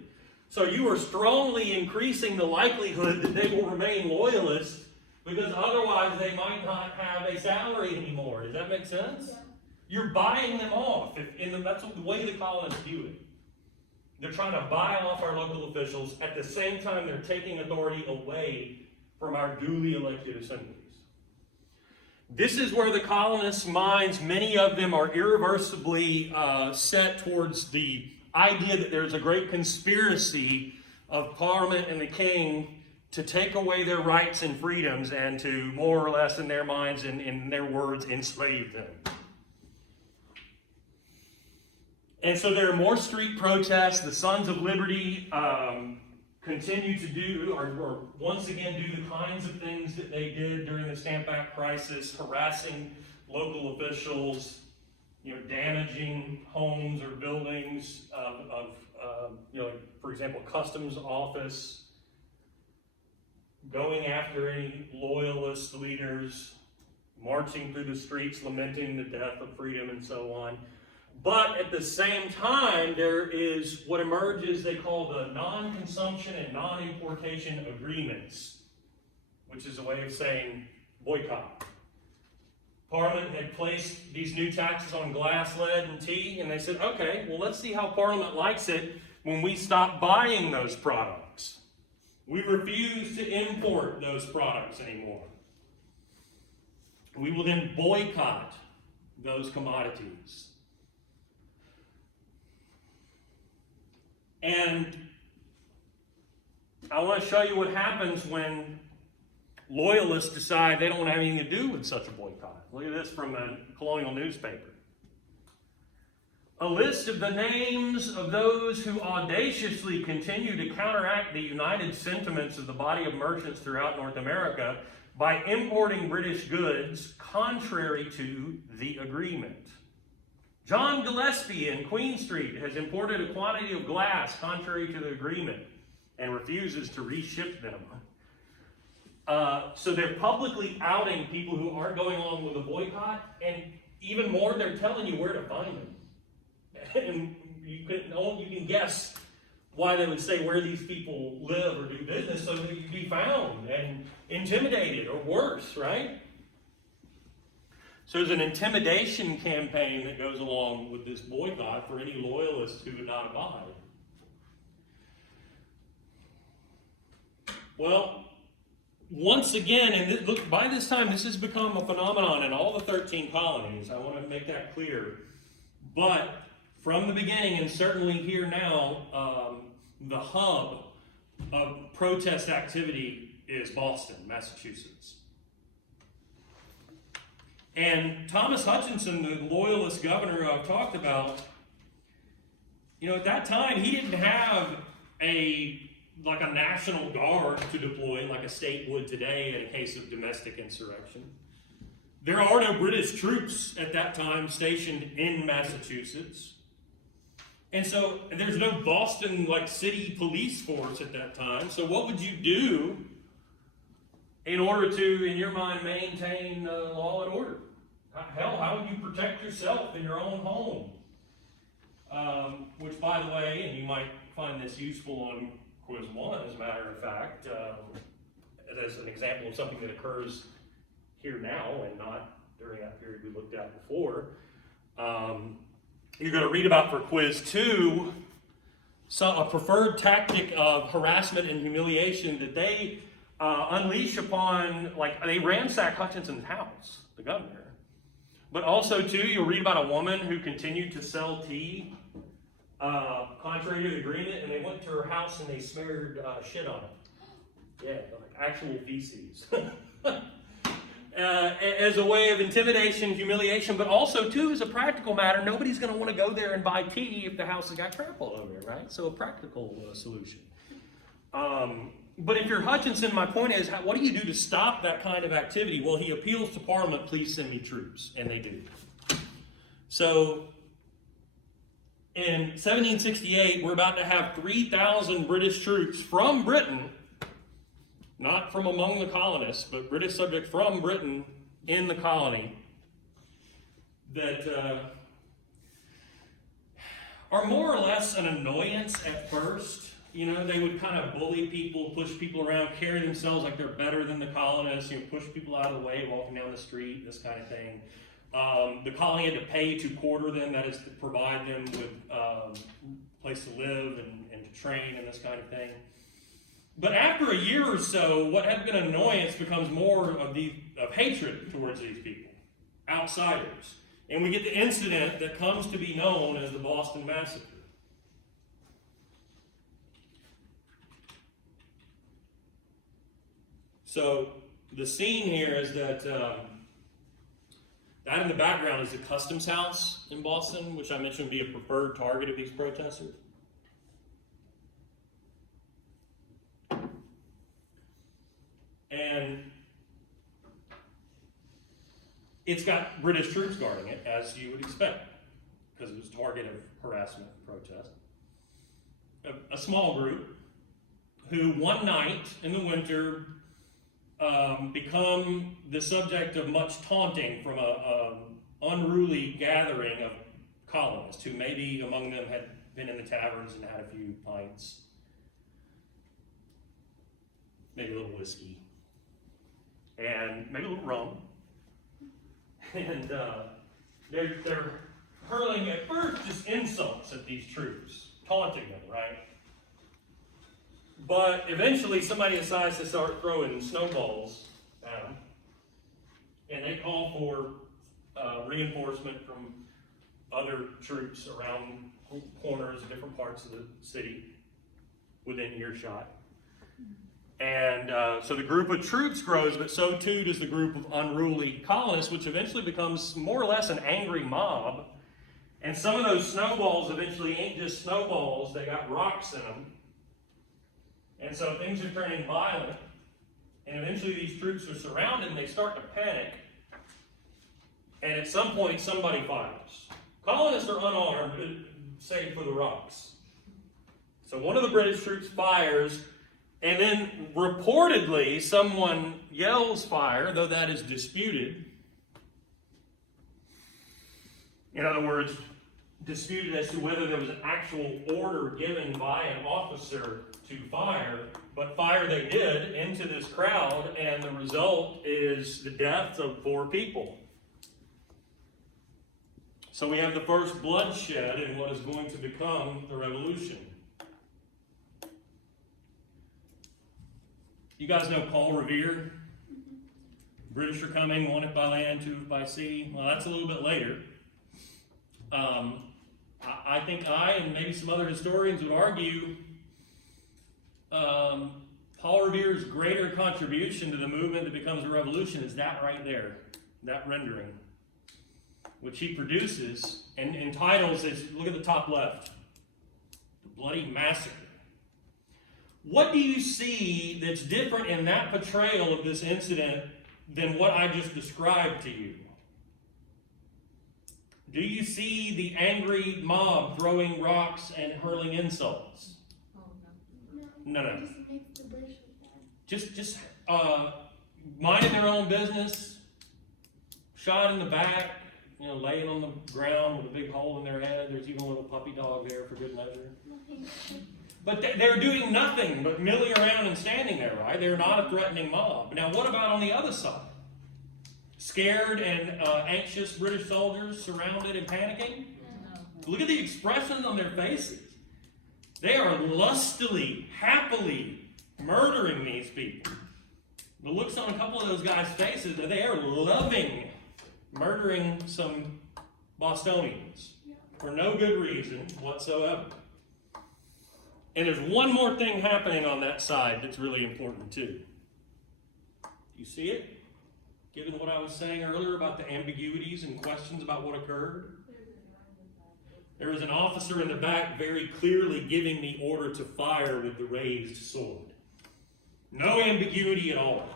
So you are strongly increasing the likelihood that they will remain loyalists, because otherwise they might not have a salary anymore. Does that make sense? Yeah. You're buying them off. That's the way the colonists view it. They're trying to buy off our local officials. At the same time, they're taking authority away from our duly elected assemblies. This is where the colonists' minds, many of them, are irreversibly set towards the idea that there's a great conspiracy of Parliament and the King to take away their rights and freedoms and to more or less, in their minds and in their words, enslave them. And so there are more street protests. The Sons of Liberty continue to do, or once again do the kinds of things that they did during the Stamp Act crisis, harassing local officials, damaging homes or buildings of for example, customs office, going after any loyalist leaders, marching through the streets, lamenting the death of freedom, and so on. But at the same time, there is what emerges they call the non-consumption and non-importation agreements, which is a way of saying boycott. Parliament had placed these new taxes on glass, lead, and tea, and they said, okay, well, let's see how Parliament likes it when we stop buying those products. We refuse to import those products anymore. We will then boycott those commodities. And I want to show you what happens when loyalists decide they don't want to have anything to do with such a boycott. Look at this from a colonial newspaper. A list of the names of those who audaciously continue to counteract the united sentiments of the body of merchants throughout North America by importing British goods contrary to the agreement. John Gillespie in Queen Street has imported a quantity of glass contrary to the agreement and refuses to reship them. So they're publicly outing people who aren't going along with the boycott, and even more, they're telling you where to find them. And you can guess why they would say where these people live or do business, so that you can be found and intimidated or worse, right? So there's an intimidation campaign that goes along with this boycott for any loyalists who would not abide. Well, once again, and look, by this time this has become a phenomenon in all the 13 colonies. I want to make that clear. But from the beginning, and certainly here now, the hub of protest activity is Boston, Massachusetts. And Thomas Hutchinson, the loyalist governor I've talked about, at that time he didn't have a national guard to deploy like a state would today in a case of domestic insurrection. There are no British troops at that time stationed in Massachusetts. And so there's no Boston city police force at that time. So what would you do in order to, in your mind, maintain law and order? Hell, how would you protect yourself in your own home? Which, by the way, and you might find this useful on Quiz 1, as a matter of fact, as an example of something that occurs here now and not during that period we looked at before. You're going to read about for Quiz 2 a preferred tactic of harassment and humiliation that they unleash upon, they ransack Hutchinson's house, the governor. But also, too, you'll read about a woman who continued to sell tea contrary to the agreement, and they went to her house and they smeared shit on it. Yeah, actual feces. As a way of intimidation, humiliation, but also, too, as a practical matter, nobody's going to want to go there and buy tea if the house has got crap all over it, right? So a practical solution. But if you're Hutchinson, my point is, what do you do to stop that kind of activity? Well, he appeals to Parliament, please send me troops, and they do. So in 1768, we're about to have 3,000 British troops from Britain, not from among the colonists, but British subjects from Britain in the colony, that are more or less an annoyance at first. They would kind of bully people, push people around, carry themselves like they're better than the colonists, push people out of the way walking down the street, this kind of thing. The colony had to pay to quarter them, that is to provide them with a place to live and to train and this kind of thing. But after a year or so, what had been annoyance becomes more of hatred towards these people, outsiders. And we get the incident that comes to be known as the Boston Massacre. So the scene here is that that in the background is the Customs House in Boston, which I mentioned would be a preferred target of these protesters. And it's got British troops guarding it, as you would expect, because it was target of harassment and protest. A small group who one night in the winter become the subject of much taunting from a unruly gathering of colonists who maybe among them had been in the taverns and had a few pints, maybe a little whiskey, and maybe a little rum. And they're hurling at first just insults at these troops, taunting them, right? But eventually somebody decides to start throwing snowballs at them, and they call for reinforcement from other troops around corners of different parts of the city within earshot. And so the group of troops grows, but so too does the group of unruly colonists, which eventually becomes more or less an angry mob. And some of those snowballs eventually ain't just snowballs, they got rocks in them. And so things are turning violent. And eventually these troops are surrounded and they start to panic. And at some point somebody fires. Colonists are unarmed, save for the rocks. So one of the British troops fires, and then reportedly someone yells fire, though that is disputed. In other words, disputed as to whether there was an actual order given by an officer to fire, but fire they did into this crowd, and the result is the death of 4 people. So we have the first bloodshed in what is going to become the revolution. You guys know Paul Revere? British are coming, one if by land, two if by sea. Well, that's a little bit later. I think I and maybe some other historians would argue Paul Revere's greater contribution to the movement that becomes a revolution is that right there, that rendering, which he produces and entitles, look at the top left, The Bloody Massacre. What do you see that's different in that portrayal of this incident than what I just described to you? Do you see the angry mob throwing rocks and hurling insults? Oh, no. No. It just makes the British look bad. Just minding their own business, shot in the back, laying on the ground with a big hole in their head. There's even a little puppy dog there for good measure. But they're doing nothing but milling around and standing there, right? They're not a threatening mob. Now, what about on the other side? Scared and anxious British soldiers surrounded and panicking? No. Look at the expressions on their faces. They are lustily, happily murdering these people. The looks on a couple of those guys' faces, they are loving murdering some Bostonians for no good reason whatsoever. And there's one more thing happening on that side that's really important too. You see it? Given what I was saying earlier about the ambiguities and questions about what occurred. There was an officer in the back very clearly giving the order to fire with the raised sword. No ambiguity at all.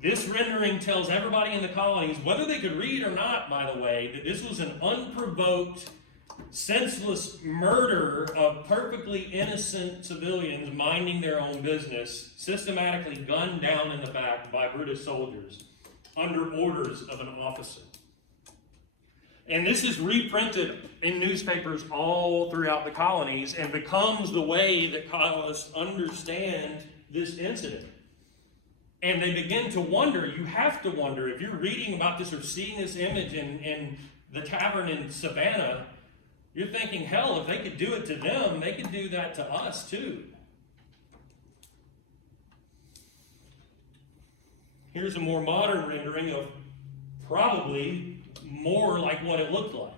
This rendering tells everybody in the colonies, whether they could read or not, by the way, that this was an unprovoked, senseless murder of perfectly innocent civilians minding their own business, systematically gunned down in the back by British soldiers under orders of an officer. And this is reprinted in newspapers all throughout the colonies and becomes the way that colonists understand this incident. And they begin to wonder, you have to wonder, if you're reading about this or seeing this image in the tavern in Savannah, you're thinking, hell, if they could do it to them, they could do that to us too. Here's a more modern rendering of probably more like what it looked like.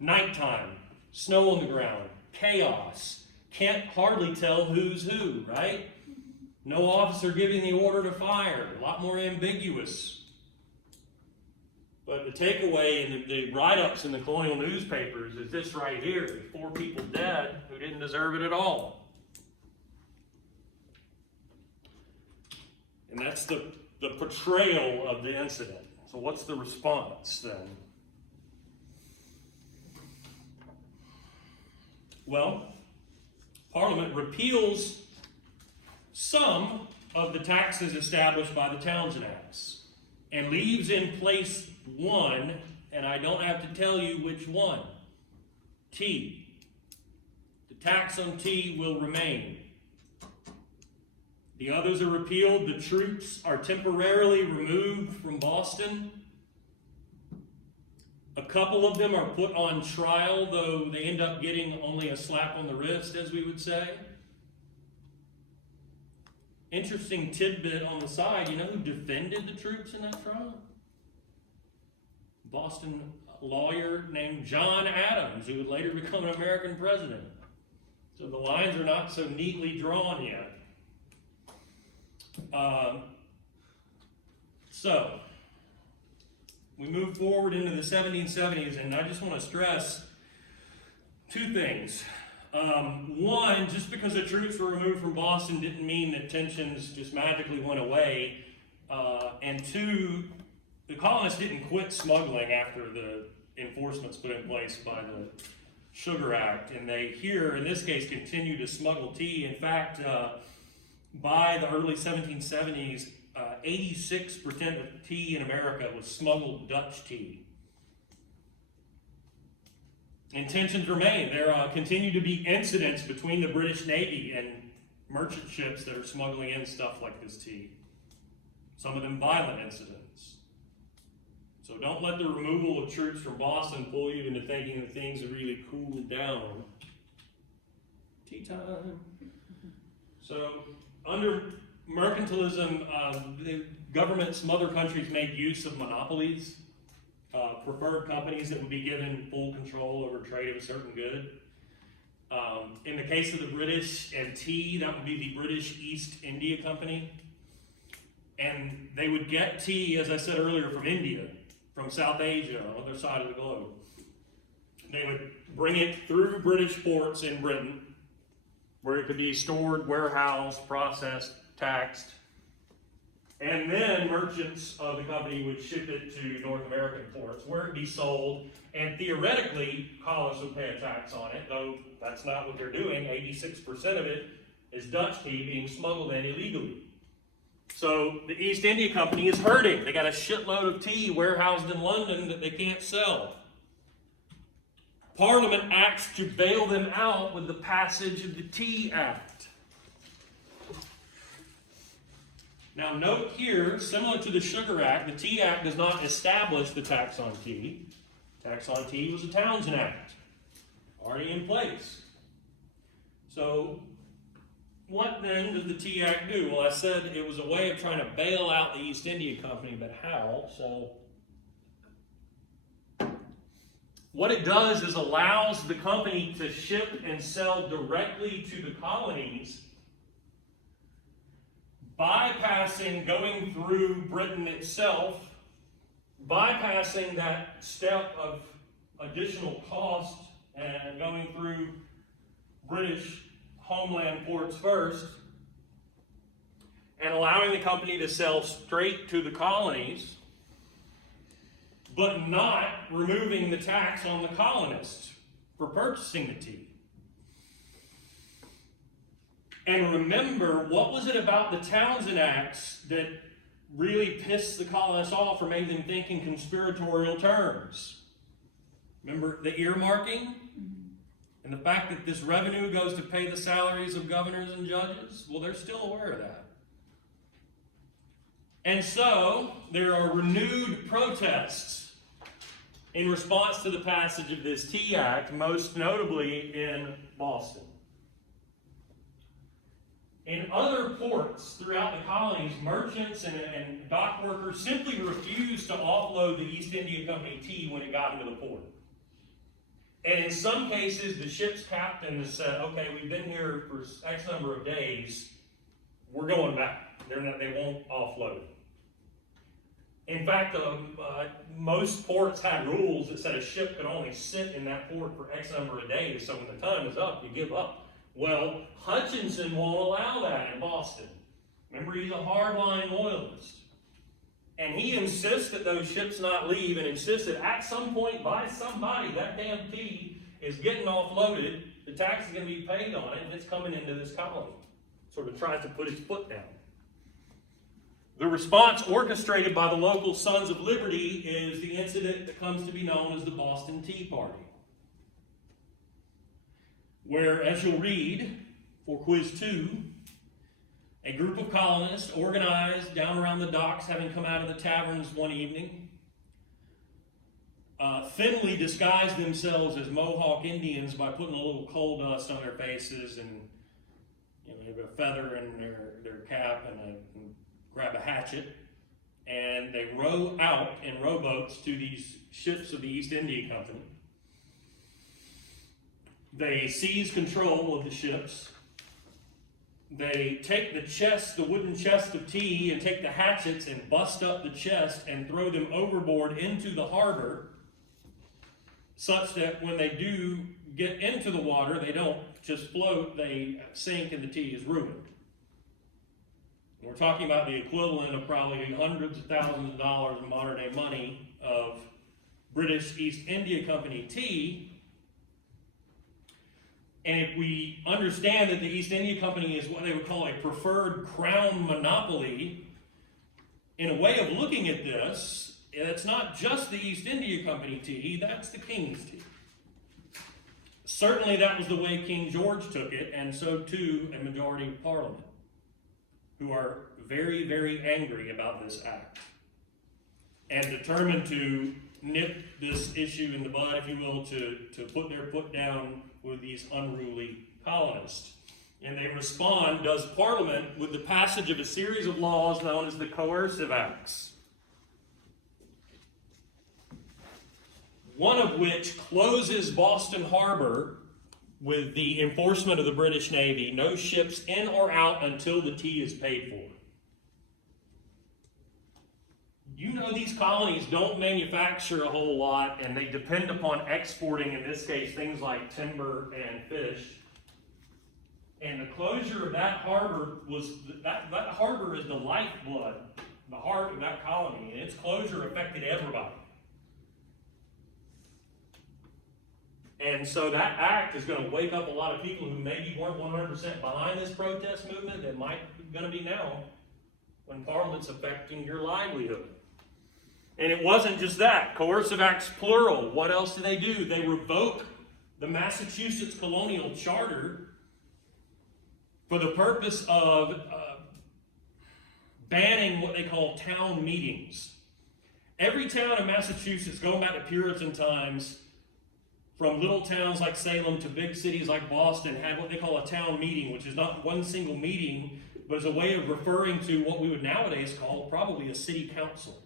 Nighttime, snow on the ground, chaos. Can't hardly tell who's who, right? No officer giving the order to fire. A lot more ambiguous. But the takeaway in the write-ups in the colonial newspapers is this right here. 4 people dead who didn't deserve it at all. And that's the portrayal of the incident. So what's the response then? Well, Parliament repeals some of the taxes established by the Townshend Acts and leaves in place one, and I don't have to tell you which one. Tea. The tax on tea will remain. The others are repealed. The troops are temporarily removed from Boston. A couple of them are put on trial, though they end up getting only a slap on the wrist, as we would say. Interesting tidbit on the side, you know who defended the troops in that trial? Boston lawyer named John Adams, who would later become an American president. So the lines are not so neatly drawn yet. So we move forward into the 1770s, and I just want to stress two things. One, just because the troops were removed from Boston didn't mean that tensions just magically went away. And two, the colonists didn't quit smuggling after the enforcements put in place by the Sugar Act. And they here, in this case, continue to smuggle tea. In fact, by the early 1770s, 86% of tea in America was smuggled Dutch tea. And tensions remain. There continue to be incidents between the British Navy and merchant ships that are smuggling in stuff like this tea. Some of them violent incidents. So don't let the removal of troops from Boston fool you into thinking that things have really cooled down. Tea time. So under mercantilism, the governments, mother countries made use of monopolies. Preferred companies that would be given full control over trade of a certain good. In the case of the British and tea, that would be the British East India Company. And they would get tea, as I said earlier, from India, from South Asia, on the other side of the globe. They would bring it through British ports in Britain, where it could be stored, warehoused, processed, taxed. And then merchants of the company would ship it to North American ports where it would be sold. And theoretically, colonists would pay a tax on it, though that's not what they're doing. 86% of it is Dutch tea being smuggled in illegally. So the East India Company is hurting. They got a shitload of tea warehoused in London that they can't sell. Parliament acts to bail them out with the passage of the Tea Act. Now note here, similar to the Sugar Act, the Tea Act does not establish the tax on tea. Tax on tea was a Townshend Act, already in place. So what then does the Tea Act do? Well, I said it was a way of trying to bail out the East India Company, but how? So what it does is allows the company to ship and sell directly to the colonies, bypassing going through Britain itself, bypassing that step of additional cost and going through British homeland ports first, and allowing the company to sell straight to the colonies, but not removing the tax on the colonists for purchasing the tea. And remember, what was it about the Townshend Acts that really pissed the colonists off or made them think in conspiratorial terms? Remember the earmarking? And the fact that this revenue goes to pay the salaries of governors and judges? Well, they're still aware of that. And so, there are renewed protests in response to the passage of this Tea Act, most notably in Boston. In other ports throughout the colonies, merchants and dock workers simply refused to offload the East India Company tea when it got into the port. And in some cases, the ship's captain has said, okay, we've been here for X number of days, we're going back. They won't offload it. In fact, most ports had rules that said a ship could only sit in that port for X number of days, so when the time is up, you give up. Well, Hutchinson won't allow that in Boston. Remember, he's a hardline loyalist. And he insists that those ships not leave, and insists that at some point by somebody, that damn fee is getting offloaded, the tax is going to be paid on it, and it's coming into this colony. Sort of tries to put his foot down. The response orchestrated by the local Sons of Liberty is the incident that comes to be known as the Boston Tea Party, where, as you'll read for quiz 2, a group of colonists organized down around the docks, having come out of the taverns one evening, thinly disguised themselves as Mohawk Indians by putting a little coal dust on their faces and maybe a feather in their cap and grab a hatchet, and they row out in rowboats to these ships of the East India Company. They seize control of the ships. They take the wooden chest of tea, and take the hatchets and bust up the chest and throw them overboard into the harbor, such that when they do get into the water, they don't just float, they sink and the tea is ruined. We're talking about the equivalent of probably hundreds of thousands of dollars in modern day money of British East India Company tea. And if we understand that the East India Company is what they would call a preferred crown monopoly, in a way of looking at this, it's not just the East India Company tea, that's the King's tea. Certainly that was the way King George took it, and so too a majority of Parliament, who are very, very angry about this act and determined to nip this issue in the bud, if you will, to put their foot down with these unruly colonists. And they respond, does Parliament, with the passage of a series of laws known as the Coercive Acts, one of which closes Boston Harbor with the enforcement of the British Navy, no ships in or out until the tea is paid for. You know, these colonies don't manufacture a whole lot, and they depend upon exporting, in this case, things like timber and fish. And the closure of that harbor that harbor is the lifeblood, the heart of that colony, and its closure affected everybody. And so that act is going to wake up a lot of people who maybe weren't 100% behind this protest movement that might be going to be now, when Parliament's affecting your livelihood. And it wasn't just that. Coercive acts, plural. What else do? They revoke the Massachusetts Colonial Charter for the purpose of banning what they call town meetings. Every town in Massachusetts, going back to Puritan times, from little towns like Salem to big cities like Boston, had what they call a town meeting, which is not one single meeting, but is a way of referring to what we would nowadays call probably a city council,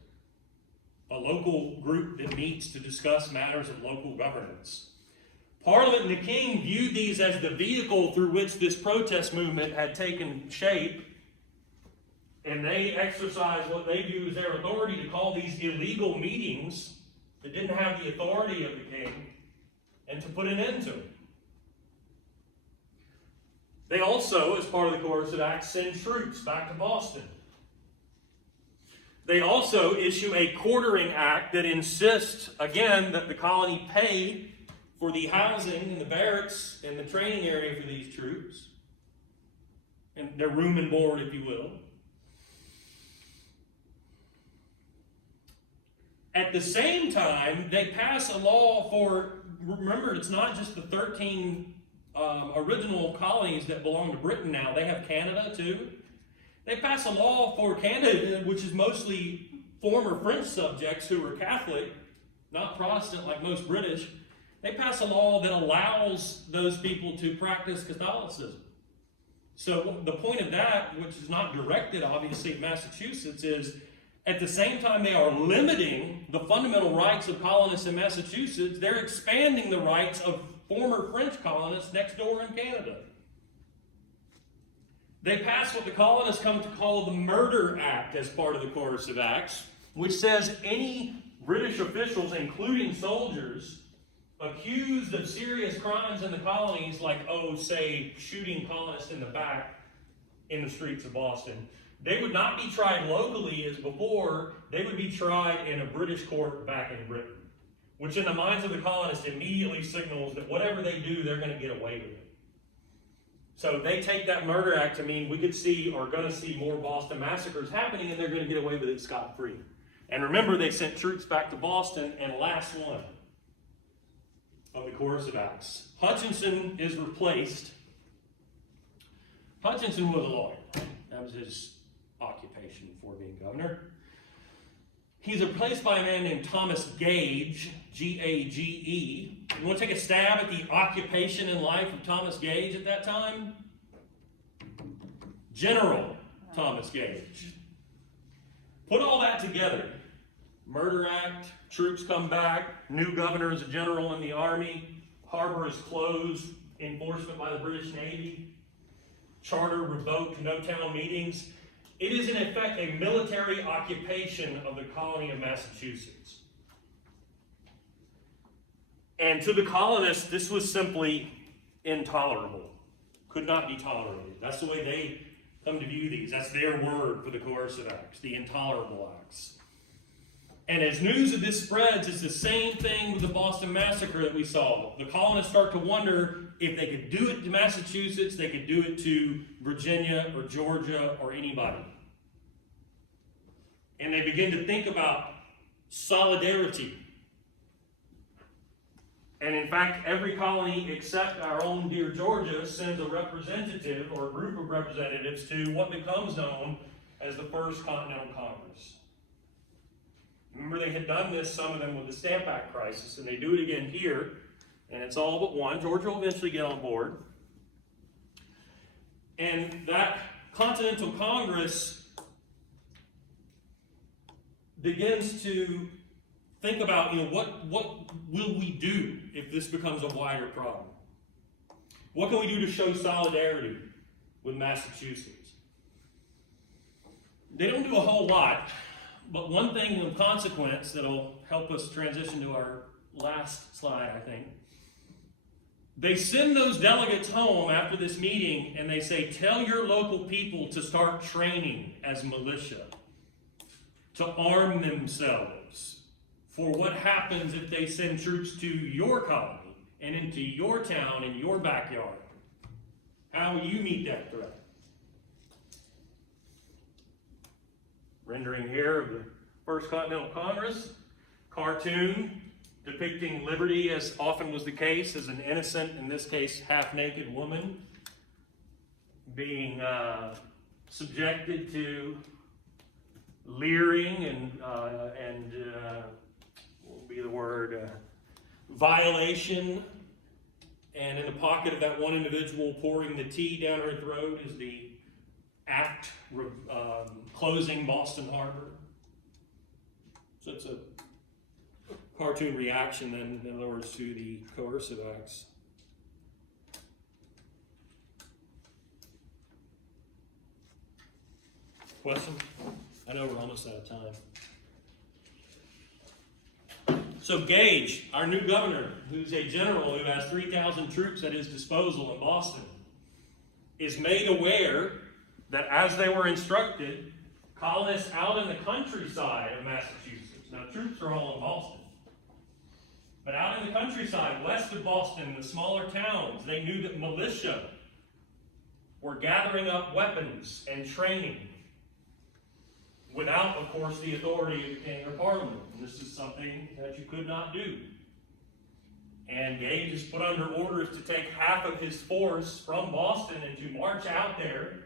a local group that meets to discuss matters of local governance. Parliament and the King viewed these as the vehicle through which this protest movement had taken shape, and they exercised what they view as their authority to call these illegal meetings that didn't have the authority of the King, and to put an end to it. They also, as part of the Coercive Act, send troops back to Boston. They also issue a quartering act that insists, again, that the colony pay for the housing and the barracks and the training area for these troops, and their room and board, if you will. At the same time, they pass a law for, remember, it's not just the 13 original colonies that belong to Britain now. They have Canada too. They pass a law for Canada, which is mostly former French subjects who are Catholic, not Protestant like most British. They pass a law that allows those people to practice Catholicism. So the point of that, which is not directed obviously at Massachusetts, is at the same time they are limiting the fundamental rights of colonists in Massachusetts, they're expanding the rights of former French colonists next door in Canada. They pass what the colonists come to call the Murder Act as part of the Coercive Acts, which says any British officials, including soldiers, accused of serious crimes in the colonies, like, say, shooting colonists in the back in the streets of Boston, They would not be tried locally as before, they would be tried in a British court back in Britain, which in the minds of the colonists immediately signals that whatever they do, they're going to get away with it. So they take that murder act to mean we could see or going to see more Boston massacres happening, and they're going to get away with it scot-free. And remember, they sent troops back to Boston, and last one of the coercive acts. Hutchinson is replaced. Hutchinson was a lawyer. That was his occupation before being governor. He's replaced by a man named Thomas Gage, G-A-G-E. You want to take a stab at the occupation and life of Thomas Gage at that time? General Thomas Gage. Put all that together. Murder Act, troops come back, new governor is a general in the army, harbor is closed, enforcement by the British Navy, charter revoked, no town meetings. It is in effect a military occupation of the colony of Massachusetts. And to the colonists, this was simply intolerable. Could not be tolerated. That's the way they come to view these. That's their word for the coercive acts, the intolerable acts. And as news of this spreads, it's the same thing with the Boston Massacre that we saw. The colonists start to wonder if they could do it to Massachusetts, they could do it to Virginia or Georgia or anybody. And they begin to think about solidarity. And in fact, every colony except our own dear Georgia sends a representative or a group of representatives to what becomes known as the First Continental Congress. Remember, they had done this, some of them with the Stamp Act crisis, and they do it again here, and it's all but one. Georgia will eventually get on board. And that Continental Congress begins to think about, what will we do if this becomes a wider problem? What can we do to show solidarity with Massachusetts? They don't do a whole lot. But one thing of consequence that'll help us transition to our last slide, I think. They send those delegates home after this meeting and they say, tell your local people to start training as militia, to arm themselves for what happens if they send troops to your colony and into your town and your backyard. How will you meet that threat? Rendering here of the First Continental Congress, cartoon depicting liberty, as often was the case, as an innocent, in this case, half-naked woman being subjected to leering and what would be the word, violation. And in the pocket of that one individual pouring the tea down her throat is the act closing Boston Harbor. So it's a cartoon reaction, then, in other words, to the coercive acts. Question? I know we're almost out of time. So Gage, our new governor, who's a general who has 3,000 troops at his disposal in Boston, is made aware that as they were instructed, colonists out in the countryside of Massachusetts, now troops are all in Boston, but out in the countryside, west of Boston, the smaller towns, they knew that militia were gathering up weapons and training without, of course, the authority of the king or parliament. And this is something that you could not do. And Gage is put under orders to take half of his force from Boston and to march out there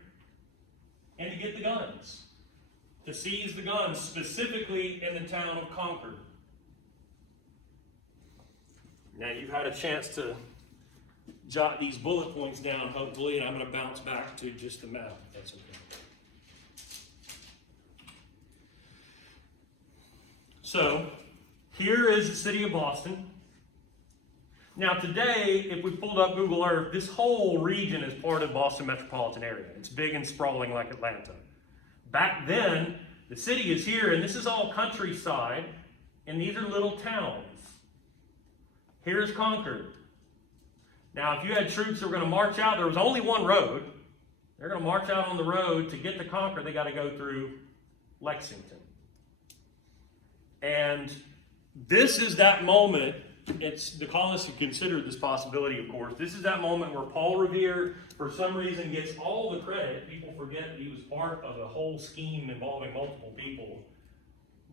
and to get the guns, to seize the guns, specifically in the town of Concord. Now, you've had a chance to jot these bullet points down, hopefully, and I'm going to bounce back to just the map, if that's okay. So, here is the city of Boston. Now today, if we pulled up Google Earth, this whole region is part of the Boston metropolitan area. It's big and sprawling like Atlanta. Back then, the city is here, and this is all countryside, and these are little towns. Here's Concord. Now, if you had troops that were going to march out, there was only one road, They're going to march out on the road. To get to Concord, they got to go through Lexington. And this is that moment. It's the colonists have considered this possibility, of course. This is that moment where Paul Revere, for some reason, gets all the credit. People forget that he was part of a whole scheme involving multiple people.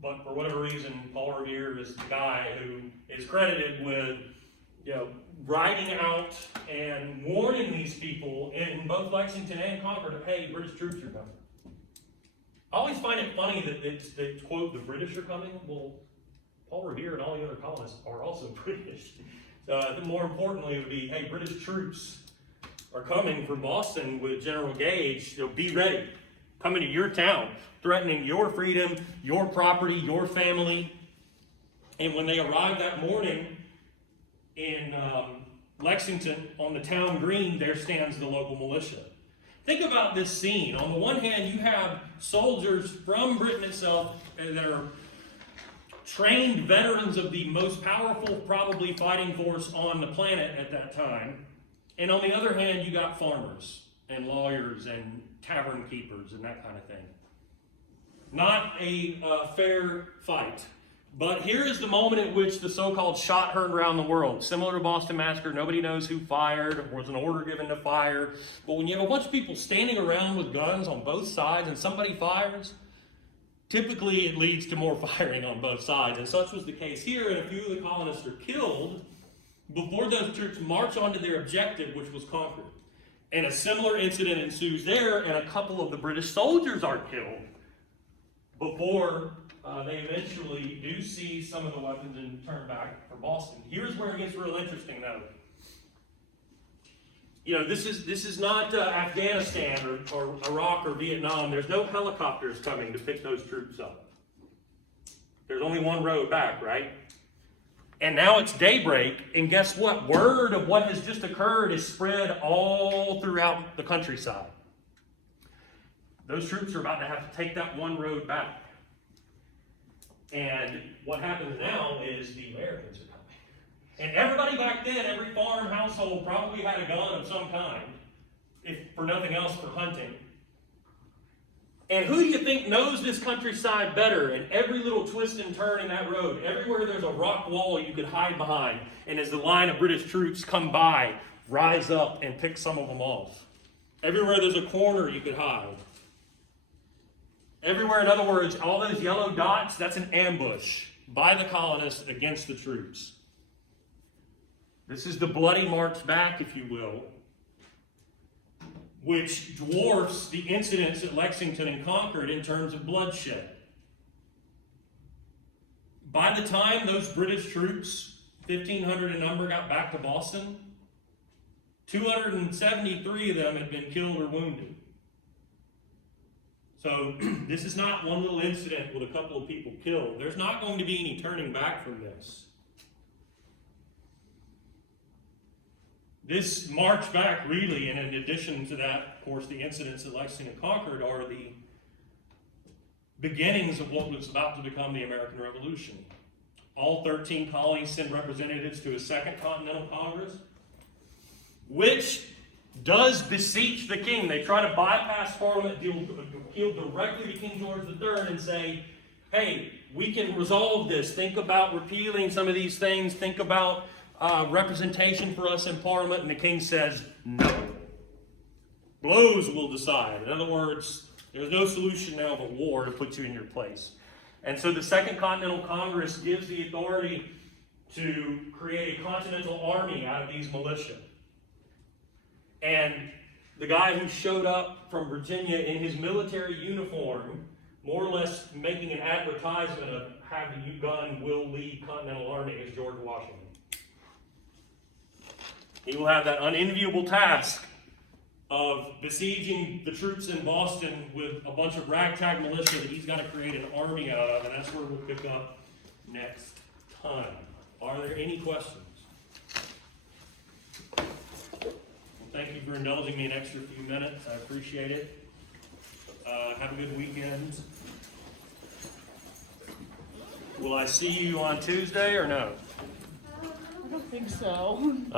But for whatever reason, Paul Revere is the guy who is credited with, riding out and warning these people in both Lexington and Concord, hey, British troops are coming. I always find it funny that they quote, the British are coming. Well, Paul Revere and all the other colonists are also British. More importantly, it would be, hey, British troops are coming from Boston with General Gage. Be ready. Coming to your town, threatening your freedom, your property, your family. And when they arrived that morning in Lexington on the town green, there stands the local militia. Think about this scene. On the one hand, you have soldiers from Britain itself that are trained veterans of the most powerful, probably, fighting force on the planet at that time. And on the other hand, you got farmers and lawyers and tavern keepers and that kind of thing. Not a fair fight. But here is the moment at which the so-called shot heard around the world. Similar to Boston Massacre, nobody knows who fired, or was an order given to fire. But when you have a bunch of people standing around with guns on both sides and somebody fires, typically it leads to more firing on both sides. And such was the case here, and a few of the colonists are killed before those troops march on to their objective, which was Concord. And a similar incident ensues there, and a couple of the British soldiers are killed before they eventually do seize some of the weapons and turn back for Boston. Here's where it gets real interesting, though. This is not Afghanistan or Iraq or Vietnam. There's no helicopters coming to pick those troops up. There's only one road back, right? And now it's daybreak, and guess what? Word of what has just occurred is spread all throughout the countryside. Those troops are about to have to take that one road back. And what happens now is the Americans are coming. And everybody back then, every farm household probably had a gun of some kind, if for nothing else, for hunting. And who do you think knows this countryside better? And every little twist and turn in that road, everywhere there's a rock wall you could hide behind. And as the line of British troops come by, rise up and pick some of them off. Everywhere there's a corner you could hide. Everywhere, in other words, all those yellow dots, that's an ambush by the colonists against the troops. This is the bloody march back, if you will, which dwarfs the incidents at Lexington and Concord in terms of bloodshed. By the time those British troops, 1,500 in number, got back to Boston, 273 of them had been killed or wounded. So this is not one little incident with a couple of people killed. There's not going to be any turning back from this. This march back, really, and in addition to that, of course, the incidents at Lexington and Concord are the beginnings of what was about to become the American Revolution. All 13 colonies send representatives to a Second Continental Congress, which does beseech the king. They try to bypass Parliament, appeal directly to King George III and say, hey, we can resolve this. Think about repealing some of these things. Think about representation for us in Parliament. And the king says, no. Blows will decide. In other words, there's no solution now but war to put you in your place. And so the Second Continental Congress gives the authority to create a continental army out of these militia. And the guy who showed up from Virginia in his military uniform, more or less making an advertisement of having you gun will lead Continental Army, is George Washington. He will have that unenviable task of besieging the troops in Boston with a bunch of ragtag militia that he's got to create an army out of, and that's where we'll pick up next time. Are there any questions? Thank you for indulging me an extra few minutes. I appreciate it. Have a good weekend. Will I see you on Tuesday or no? I don't think so.